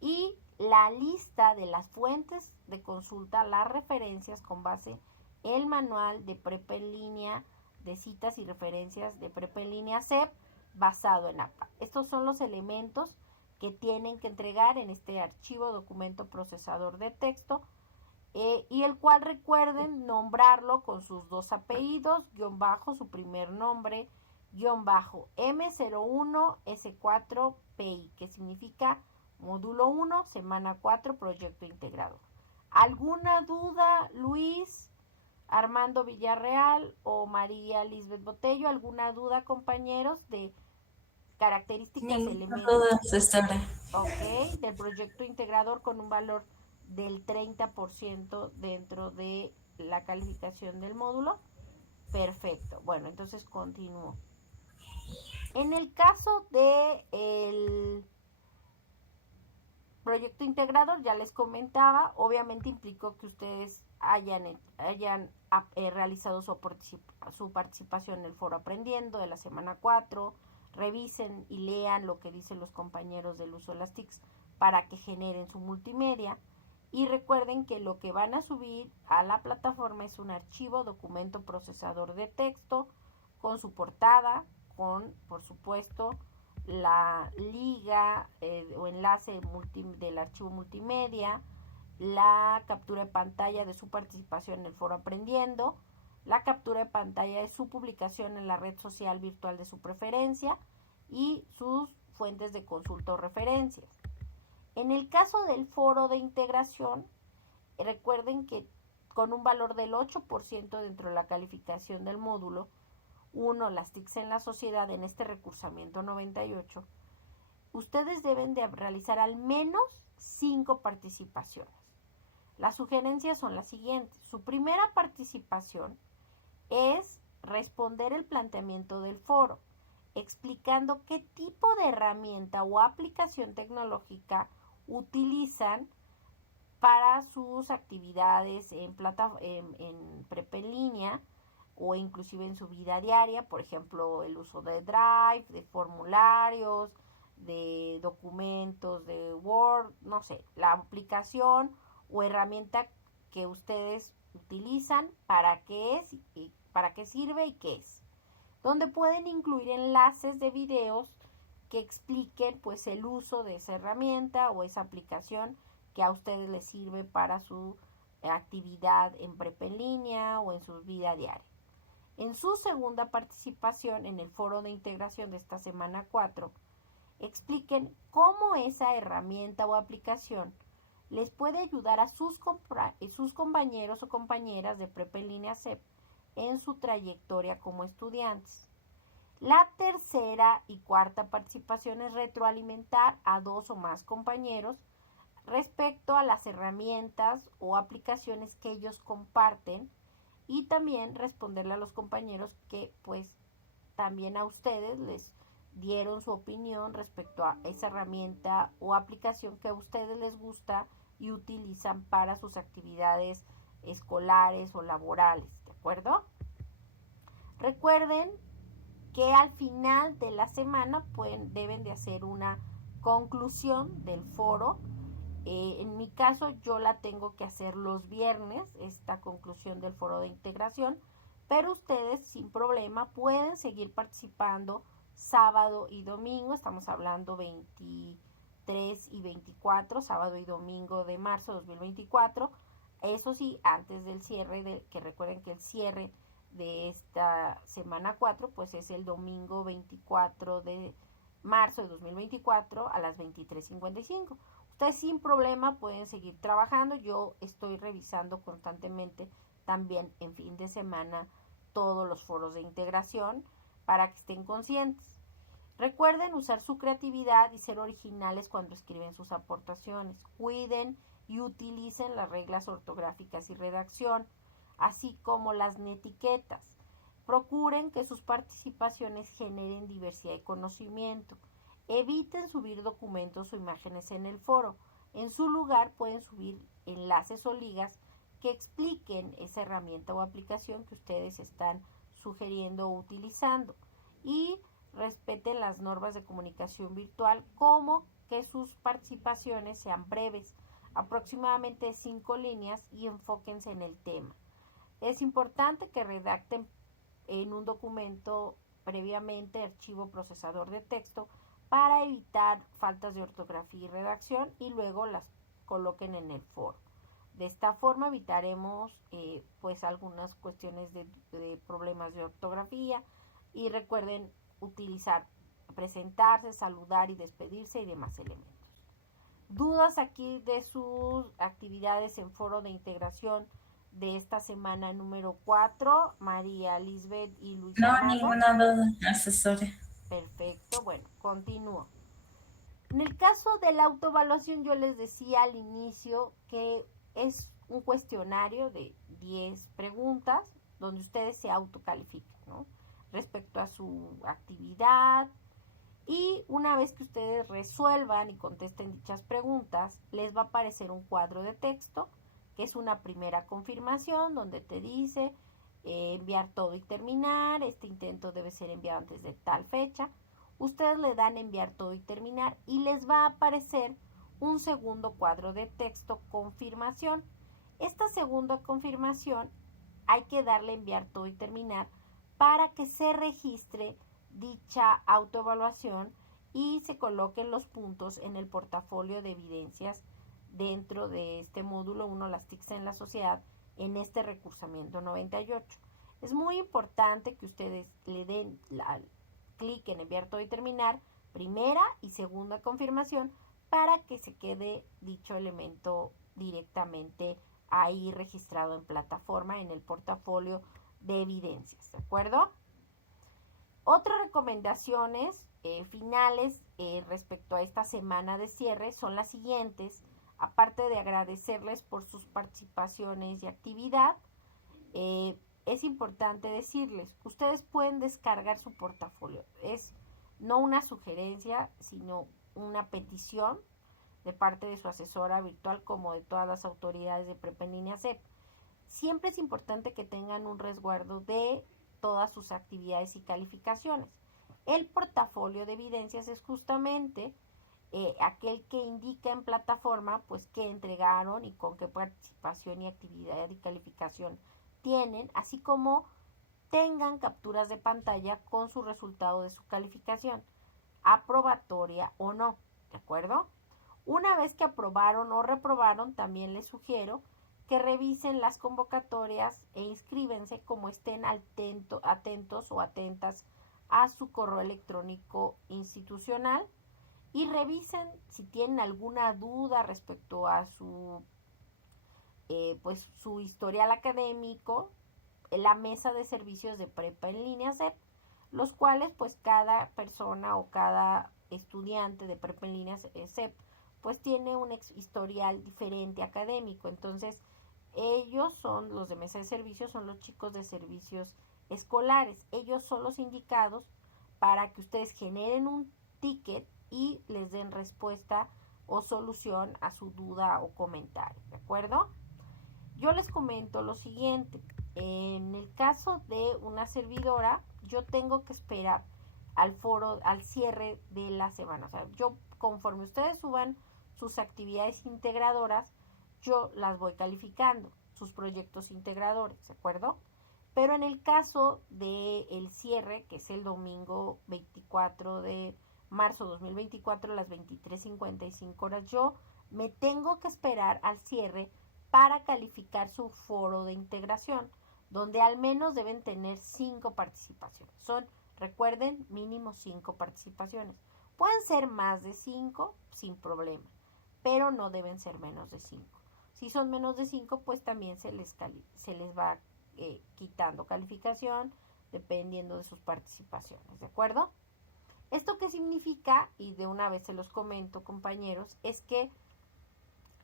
y la lista de las fuentes de consulta, las referencias con base el manual de prepa en línea de citas y referencias de prepa en línea CEP basado en APA. Estos son los elementos que tienen que entregar en este archivo documento procesador de texto y el cual recuerden nombrarlo con sus dos apellidos, guión bajo, su primer nombre, guión bajo M01S4PI, que significa módulo 1, semana 4, proyecto integrado. ¿Alguna duda, Luis, Armando Villarreal o María Lisbeth Botello? ¿Alguna duda, compañeros, de características, Ninguna elementos, duda, asesora. ok, del proyecto integrador con un valor del 30% dentro de la calificación del módulo. Perfecto. Bueno, entonces continúo. En el caso de el proyecto integrador, ya les comentaba, obviamente implicó que ustedes hayan realizado su participación en el foro aprendiendo de la semana 4, revisen y lean lo que dicen los compañeros del uso de las TICs para que generen su multimedia. Y recuerden que lo que van a subir a la plataforma es un archivo, documento procesador de texto, con su portada, con, por supuesto, la liga o enlace del archivo multimedia, la captura de pantalla de su participación en el foro aprendiendo, la captura de pantalla de su publicación en la red social virtual de su preferencia y sus fuentes de consulta o referencias. En el caso del foro de integración, recuerden que con un valor del 8% dentro de la calificación del módulo 1, las TICs en la sociedad, en este recursamiento 98, ustedes deben de realizar al menos 5 participaciones. Las sugerencias son las siguientes. Su primera participación es responder el planteamiento del foro, explicando qué tipo de herramienta o aplicación tecnológica utilizan para sus actividades en prepa en línea o inclusive en su vida diaria, por ejemplo, el uso de Drive, de formularios, de documentos, de Word, no sé, la aplicación o herramienta que ustedes utilizan, para qué es, y para qué sirve y qué es. Donde pueden incluir enlaces de videos que expliquen pues el uso de esa herramienta o esa aplicación que a ustedes les sirve para su actividad en prepa en línea o en su vida diaria. En su segunda participación en el foro de integración de esta semana 4, expliquen cómo esa herramienta o aplicación les puede ayudar a sus compañeros o compañeras de prepa en línea CEP en su trayectoria como estudiantes. La tercera y cuarta participación es retroalimentar a 2 o más compañeros respecto a las herramientas o aplicaciones que ellos comparten, y también responderle a los compañeros que pues también a ustedes les dieron su opinión respecto a esa herramienta o aplicación que a ustedes les gusta y utilizan para sus actividades escolares o laborales, ¿de acuerdo? Recuerden que al final de la semana deben de hacer una conclusión del foro. En mi caso yo la tengo que hacer los viernes, esta conclusión del foro de integración, pero ustedes sin problema pueden seguir participando sábado y domingo. Estamos hablando 23 y 24, sábado y domingo de marzo de 2024. Eso sí, antes del cierre, que recuerden que el cierre de esta semana 4 pues es el domingo 24 de marzo de 2024 a las 23:55. Ustedes sin problema pueden seguir trabajando. Yo estoy revisando constantemente también en fin de semana todos los foros de integración para que estén conscientes. Recuerden usar su creatividad y ser originales cuando escriben sus aportaciones. Cuiden y utilicen las reglas ortográficas y redacción, así como las netiquetas. Procuren que sus participaciones generen diversidad de conocimiento. Eviten subir documentos o imágenes en el foro. En su lugar pueden subir enlaces o ligas que expliquen esa herramienta o aplicación que ustedes están sugiriendo o utilizando. Y respeten las normas de comunicación virtual, como que sus participaciones sean breves, aproximadamente 5 líneas, y enfóquense en el tema. Es importante que redacten en un documento previamente archivo procesador de texto para evitar faltas de ortografía y redacción, y luego las coloquen en el foro. De esta forma evitaremos pues algunas cuestiones de problemas de ortografía. Y recuerden utilizar, presentarse, saludar y despedirse y demás elementos. ¿Dudas aquí de sus actividades en foro de integración de esta semana número 4, María Lisbeth y Luis No, Armando? ninguna duda, asesora. Perfecto, bueno, continúo. En el caso de la autoevaluación, yo les decía al inicio que es un cuestionario de 10 preguntas donde ustedes se autocalifican, ¿no? Respecto a su actividad. Y una vez que ustedes resuelvan y contesten dichas preguntas, les va a aparecer un cuadro de texto, que es una primera confirmación donde te dice enviar todo y terminar. Este intento debe ser enviado antes de tal fecha. Ustedes le dan enviar todo y terminar y les va a aparecer un segundo cuadro de texto confirmación. Esta segunda confirmación hay que darle enviar todo y terminar para que se registre dicha autoevaluación y se coloquen los puntos en el portafolio de evidencias dentro de este módulo 1, las TICs en la sociedad, en este recursamiento 98. Es muy importante que ustedes le den clic en enviar todo y terminar, primera y segunda confirmación, para que se quede dicho elemento directamente ahí registrado en plataforma en el portafolio de evidencias, ¿de acuerdo? Otras recomendaciones finales respecto a esta semana de cierre son las siguientes. Aparte de agradecerles por sus participaciones y actividad, es importante decirles, ustedes pueden descargar su portafolio. Es no una sugerencia, sino una petición de parte de su asesora virtual como de todas las autoridades de Prepa en Línea CEP. Siempre es importante que tengan un resguardo de todas sus actividades y calificaciones. El portafolio de evidencias es justamente aquel que indica en plataforma pues qué entregaron y con qué participación y actividad y calificación tienen, así como tengan capturas de pantalla con su resultado de su calificación, aprobatoria o no, ¿de acuerdo? Una vez que aprobaron o reprobaron, también les sugiero que revisen las convocatorias e inscríbense como estén atentos o atentas a su correo electrónico institucional y revisen si tienen alguna duda respecto a su su historial académico, la mesa de servicios de Prepa en Línea CEP, los cuales pues cada persona o cada estudiante de Prepa en Línea CEP pues tiene un historial diferente académico. Entonces ellos son los de mesa de servicios, son los chicos de servicios escolares. Ellos son los indicados para que ustedes generen un ticket y les den respuesta o solución a su duda o comentario, ¿de acuerdo? Yo les comento lo siguiente. En el caso de una servidora, yo tengo que esperar al cierre de la semana. O sea, yo conforme ustedes suban sus actividades integradoras, yo las voy calificando, sus proyectos integradores, ¿de acuerdo? Pero en el caso del cierre, que es el domingo 24 de marzo 2024 a las 23:55 horas, yo me tengo que esperar al cierre para calificar su foro de integración, donde al menos deben tener 5 participaciones. Recuerden, mínimo 5 participaciones. Pueden ser más de 5 sin problema, pero no deben ser menos de 5. Si son menos de 5, pues también se les va quitando calificación dependiendo de sus participaciones, ¿de acuerdo? ¿Esto qué significa? Y de una vez se los comento, compañeros, es que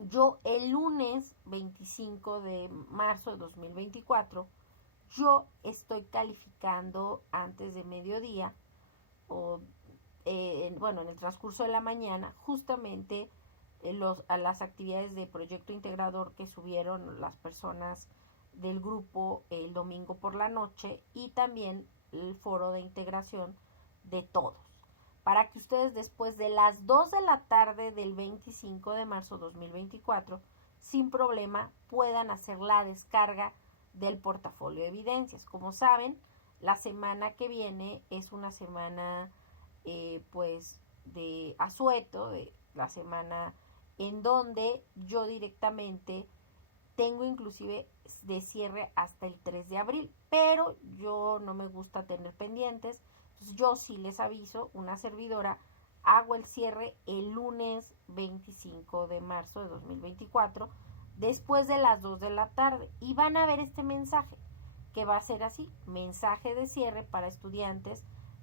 yo el lunes 25 de marzo de 2024, yo estoy calificando antes de mediodía o en el transcurso de la mañana, justamente a las actividades de proyecto integrador que subieron las personas del grupo el domingo por la noche y también el foro de integración de todos, para que ustedes después de las 2 de la tarde del 25 de marzo 2024, sin problema, puedan hacer la descarga del portafolio de evidencias. Como saben, la semana que viene es una semana de asueto, de la semana en donde yo directamente tengo inclusive de cierre hasta el 3 de abril, pero yo no me gusta tener pendientes. Entonces yo sí les aviso, una servidora, hago el cierre el lunes 25 de marzo de 2024, después de las 2 de la tarde. Y van a ver este mensaje, que va a ser así, mensaje de cierre para estudiantes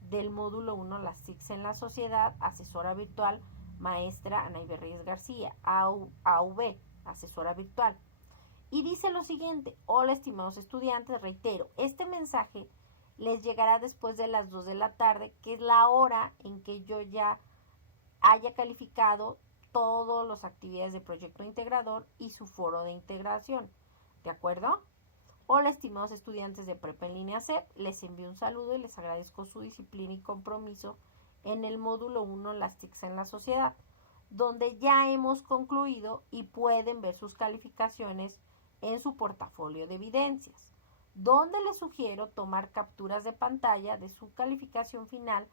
del módulo 1, las TICs en la sociedad, asesora virtual, maestra Anaibe Reyes García, AV, asesora virtual. Y dice lo siguiente: hola estimados estudiantes, reitero, este mensaje les llegará después de las 2 de la tarde, que es la hora en que yo ya haya calificado todas las actividades de proyecto integrador y su foro de integración. ¿De acuerdo? Hola estimados estudiantes de Prepa en Línea CEP, les envío un saludo y les agradezco su disciplina y compromiso en el módulo 1, las TICs en la sociedad, donde ya hemos concluido y pueden ver sus calificaciones en su portafolio de evidencias, donde les sugiero tomar capturas de pantalla de su calificación final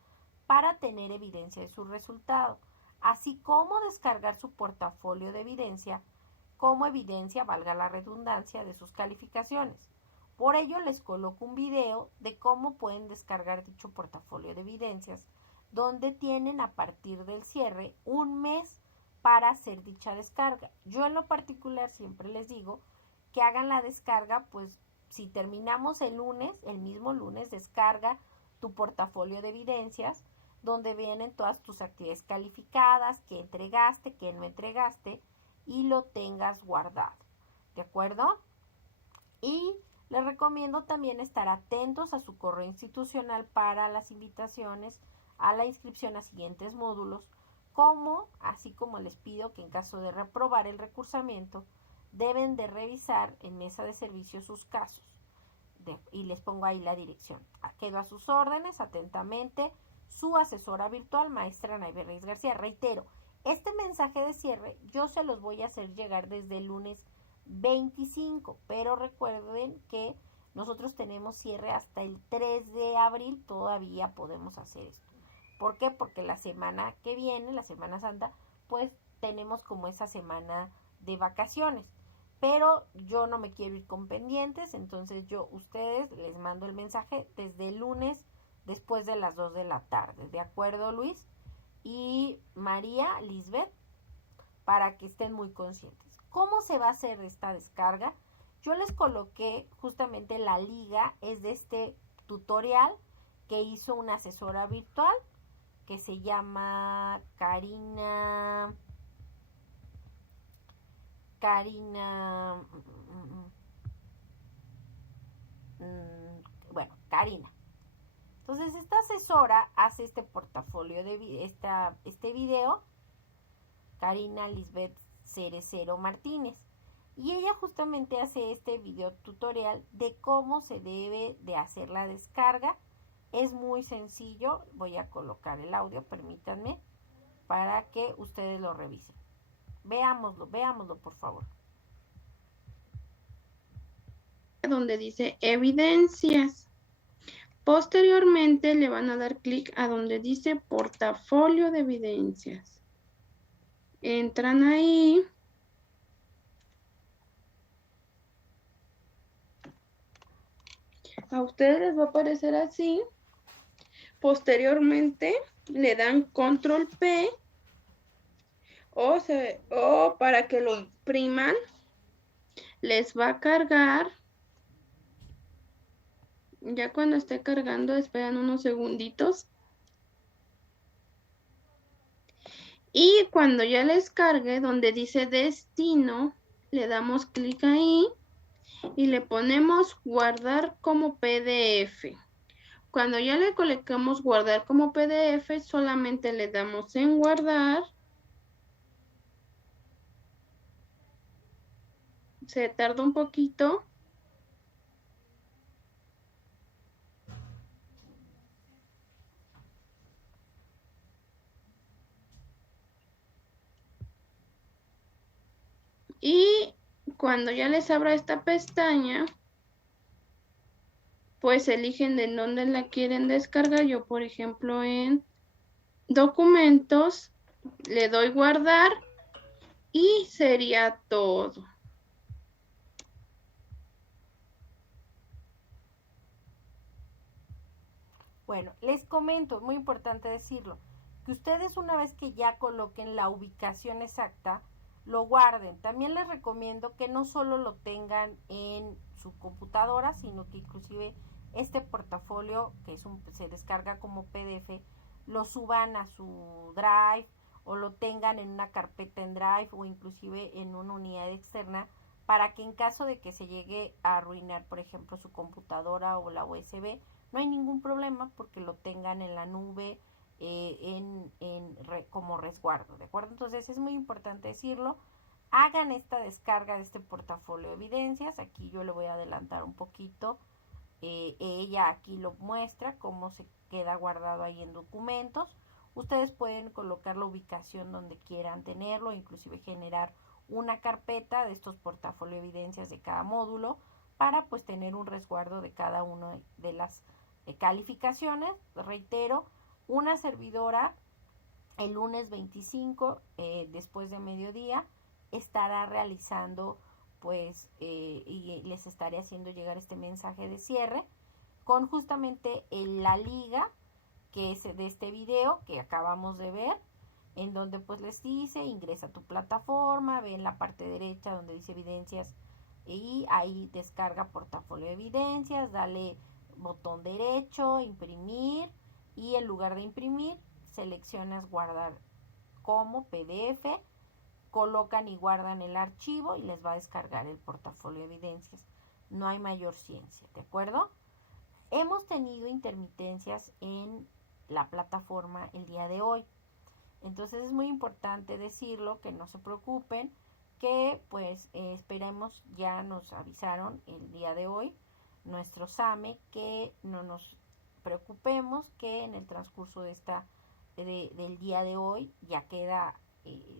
para tener evidencia de su resultado, así como descargar su portafolio de evidencia como evidencia, valga la redundancia, de sus calificaciones. Por ello les coloco un video de cómo pueden descargar dicho portafolio de evidencias, donde tienen a partir del cierre un mes para hacer dicha descarga. Yo en lo particular siempre les digo que hagan la descarga, pues si terminamos el lunes, el mismo lunes, descarga tu portafolio de evidencias, donde vienen todas tus actividades calificadas, que entregaste, que no entregaste, y lo tengas guardado, ¿de acuerdo? Y les recomiendo también estar atentos a su correo institucional para las invitaciones a la inscripción a siguientes módulos, así como les pido que en caso de reprobar el recursamiento, deben de revisar en mesa de servicio sus casos. Y les pongo ahí la dirección. Quedo a sus órdenes, atentamente, su asesora virtual, maestra Anaibe Reyes García. Reitero, este mensaje de cierre yo se los voy a hacer llegar desde el lunes 25, pero recuerden que nosotros tenemos cierre hasta el 3 de abril, todavía podemos hacer esto. ¿Por qué? Porque la semana que viene, la Semana Santa, pues tenemos como esa semana de vacaciones. Pero yo no me quiero ir con pendientes, entonces ustedes les mando el mensaje desde el lunes después de las 2 de la tarde. ¿De acuerdo, Luis? Y María, Lisbeth, para que estén muy conscientes. ¿Cómo se va a hacer esta descarga? Yo les coloqué justamente la liga, es de este tutorial que hizo una asesora virtual que se llama Karina, Karina. Entonces esta asesora hace este portafolio de este video, Karina Lisbeth Cerecero Martínez, y ella justamente hace este video tutorial de cómo se debe de hacer la descarga. Es muy sencillo, voy a colocar el audio, permítanme, para que ustedes lo revisen. Veámoslo por favor. Donde dice evidencias. Posteriormente le van a dar clic a donde dice portafolio de evidencias. Entran ahí. A ustedes les va a aparecer así. Posteriormente le dan control P o para que lo impriman les va a cargar. Ya cuando esté cargando, esperan unos segunditos. Y cuando ya les cargue, donde dice destino, le damos clic ahí y le ponemos guardar como PDF. Cuando ya le colocamos guardar como PDF, solamente le damos en guardar. Se tarda un poquito. Y cuando ya les abra esta pestaña, pues eligen de dónde la quieren descargar. Yo, por ejemplo, en documentos, le doy guardar y sería todo. Bueno, les comento, muy importante decirlo, que ustedes una vez que ya coloquen la ubicación exacta, lo guarden. También les recomiendo que no solo lo tengan en su computadora, sino que inclusive este portafolio, que se descarga como PDF, lo suban a su Drive o lo tengan en una carpeta en Drive o inclusive en una unidad externa, para que en caso de que se llegue a arruinar, por ejemplo, su computadora o la USB, no hay ningún problema porque lo tengan en la nube como resguardo, ¿de acuerdo? Entonces es muy importante decirlo. Hagan esta descarga de este portafolio de evidencias. Aquí yo le voy a adelantar un poquito. Ella aquí lo muestra cómo se queda guardado ahí en documentos. Ustedes pueden colocar la ubicación donde quieran tenerlo, inclusive generar una carpeta de estos portafolio de evidencias de cada módulo para pues tener un resguardo de cada una de las calificaciones. Reitero, una servidora el lunes 25 después de mediodía estará realizando pues y les estaré haciendo llegar este mensaje de cierre con justamente la liga que es de este video que acabamos de ver, en donde pues les dice ingresa a tu plataforma, ve en la parte derecha donde dice evidencias y ahí descarga portafolio de evidencias, dale botón derecho, imprimir y en lugar de imprimir seleccionas guardar como PDF, colocan y guardan el archivo y les va a descargar el portafolio de evidencias. No hay mayor ciencia, ¿de acuerdo? Hemos tenido intermitencias en la plataforma el día de hoy. Entonces es muy importante decirlo, que no se preocupen, que pues esperemos, ya nos avisaron el día de hoy nuestro SAME que no nos preocupemos, que en el transcurso del día de hoy ya queda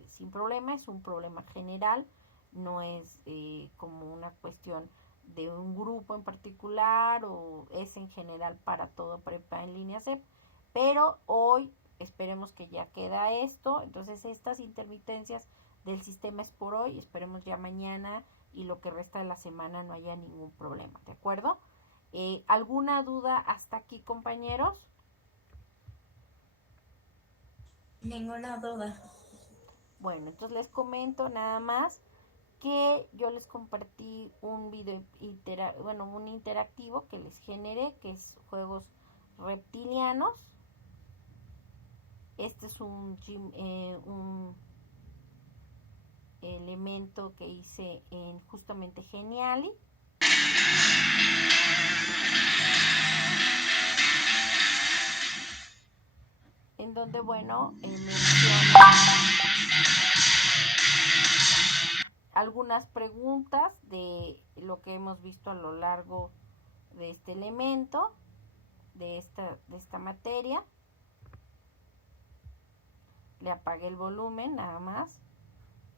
sin problema. Es un problema general, no es como una cuestión de un grupo en particular o es en general para todo prepa en línea CEP, pero hoy esperemos que ya queda esto. Entonces estas intermitencias del sistema es por hoy, esperemos ya mañana y lo que resta de la semana no haya ningún problema, ¿de acuerdo? ¿Alguna duda hasta aquí, compañeros? Ninguna duda. Bueno, entonces les comento nada más que yo les compartí un video un interactivo que les generé, que es juegos reptilianos. Este es un elemento que hice en justamente Geniali. En donde, bueno, menciona algunas preguntas de lo que hemos visto a lo largo de este elemento, de esta materia. Le apagué el volumen nada más.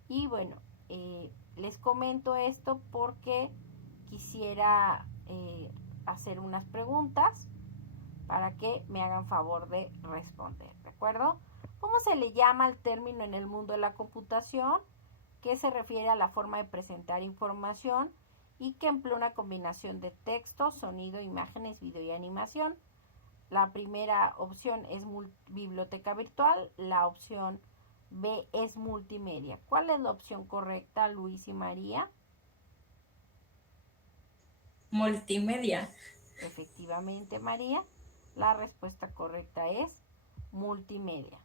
Y bueno, les comento esto porque quisiera hacer unas preguntas para que me hagan favor de responder, ¿de acuerdo? ¿Cómo se le llama al término en el mundo de la computación que se refiere a la forma de presentar información y que emplea una combinación de texto, sonido, imágenes, video y animación? La primera opción es biblioteca virtual, la opción B es multimedia. ¿Cuál es la opción correcta, Luis y María? Multimedia. Efectivamente, María, la respuesta correcta es multimedia.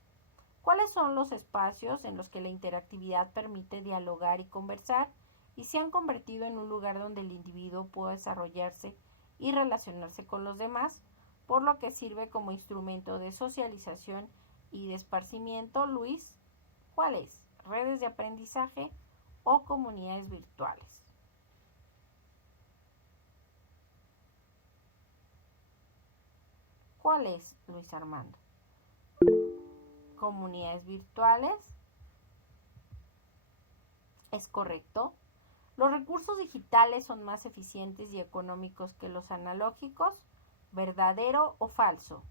¿Cuáles son los espacios en los que la interactividad permite dialogar y conversar y se han convertido en un lugar donde el individuo puede desarrollarse y relacionarse con los demás, por lo que sirve como instrumento de socialización y de esparcimiento? Luis, ¿cuál es? ¿Redes de aprendizaje o comunidades virtuales? ¿Cuál es, Luis Armando? Comunidades virtuales. ¿Es correcto? ¿Los recursos digitales son más eficientes y económicos que los analógicos? ¿Verdadero o falso?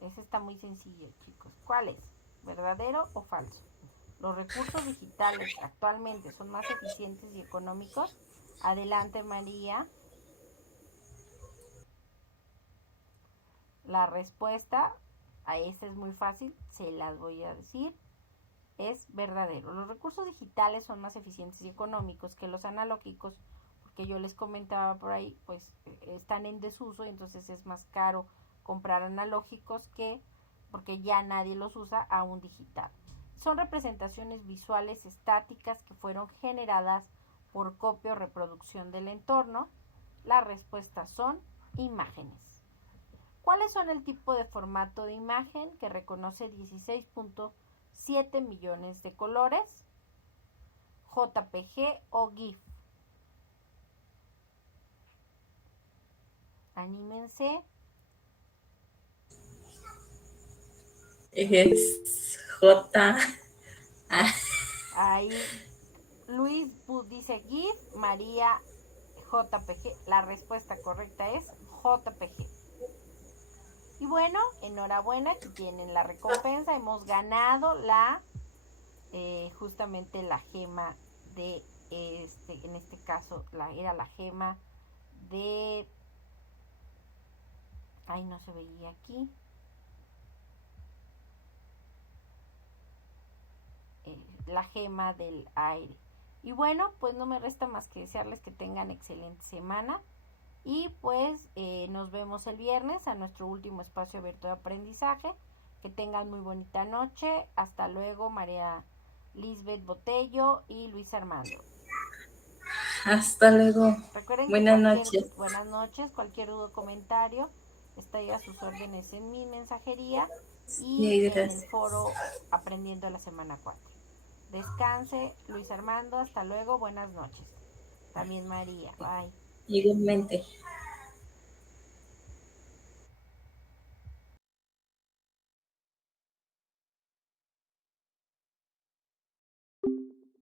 Ese está muy sencillo, chicos. ¿Cuál es? ¿Verdadero o falso? ¿Los recursos digitales actualmente son más eficientes y económicos? Adelante, María. La respuesta a esta es muy fácil, se las voy a decir. es verdadero. Los recursos digitales son más eficientes y económicos que los analógicos, porque yo les comentaba por ahí, pues están en desuso y entonces es más caro comprar analógicos porque ya nadie los usa, a un digital. Son representaciones visuales estáticas que fueron generadas por copia o reproducción del entorno. Las respuestas son imágenes. ¿Cuáles son el tipo de formato de imagen que reconoce 16.7 millones de colores? JPG o GIF. Anímense. Es J. Ahí Luis dice GIF, María JPG. La respuesta correcta es JPG. Y bueno, enhorabuena, aquí tienen la recompensa. Hemos ganado justamente la gema de en este caso era la gema de, no se veía aquí, la gema del aire. Y bueno, pues no me resta más que desearles que tengan excelente semana. Y pues nos vemos el viernes a nuestro último espacio abierto de aprendizaje. Que tengan muy bonita noche. Hasta luego, María Lisbeth Botello y Luis Armando. Hasta luego. Recuerden Buenas noches. Buenas noches. Cualquier duda o comentario está ahí a sus órdenes en mi mensajería y en el foro Aprendiendo la Semana 4. Descanse, Luis Armando. Hasta luego. Buenas noches. También María. Bye. Igualmente.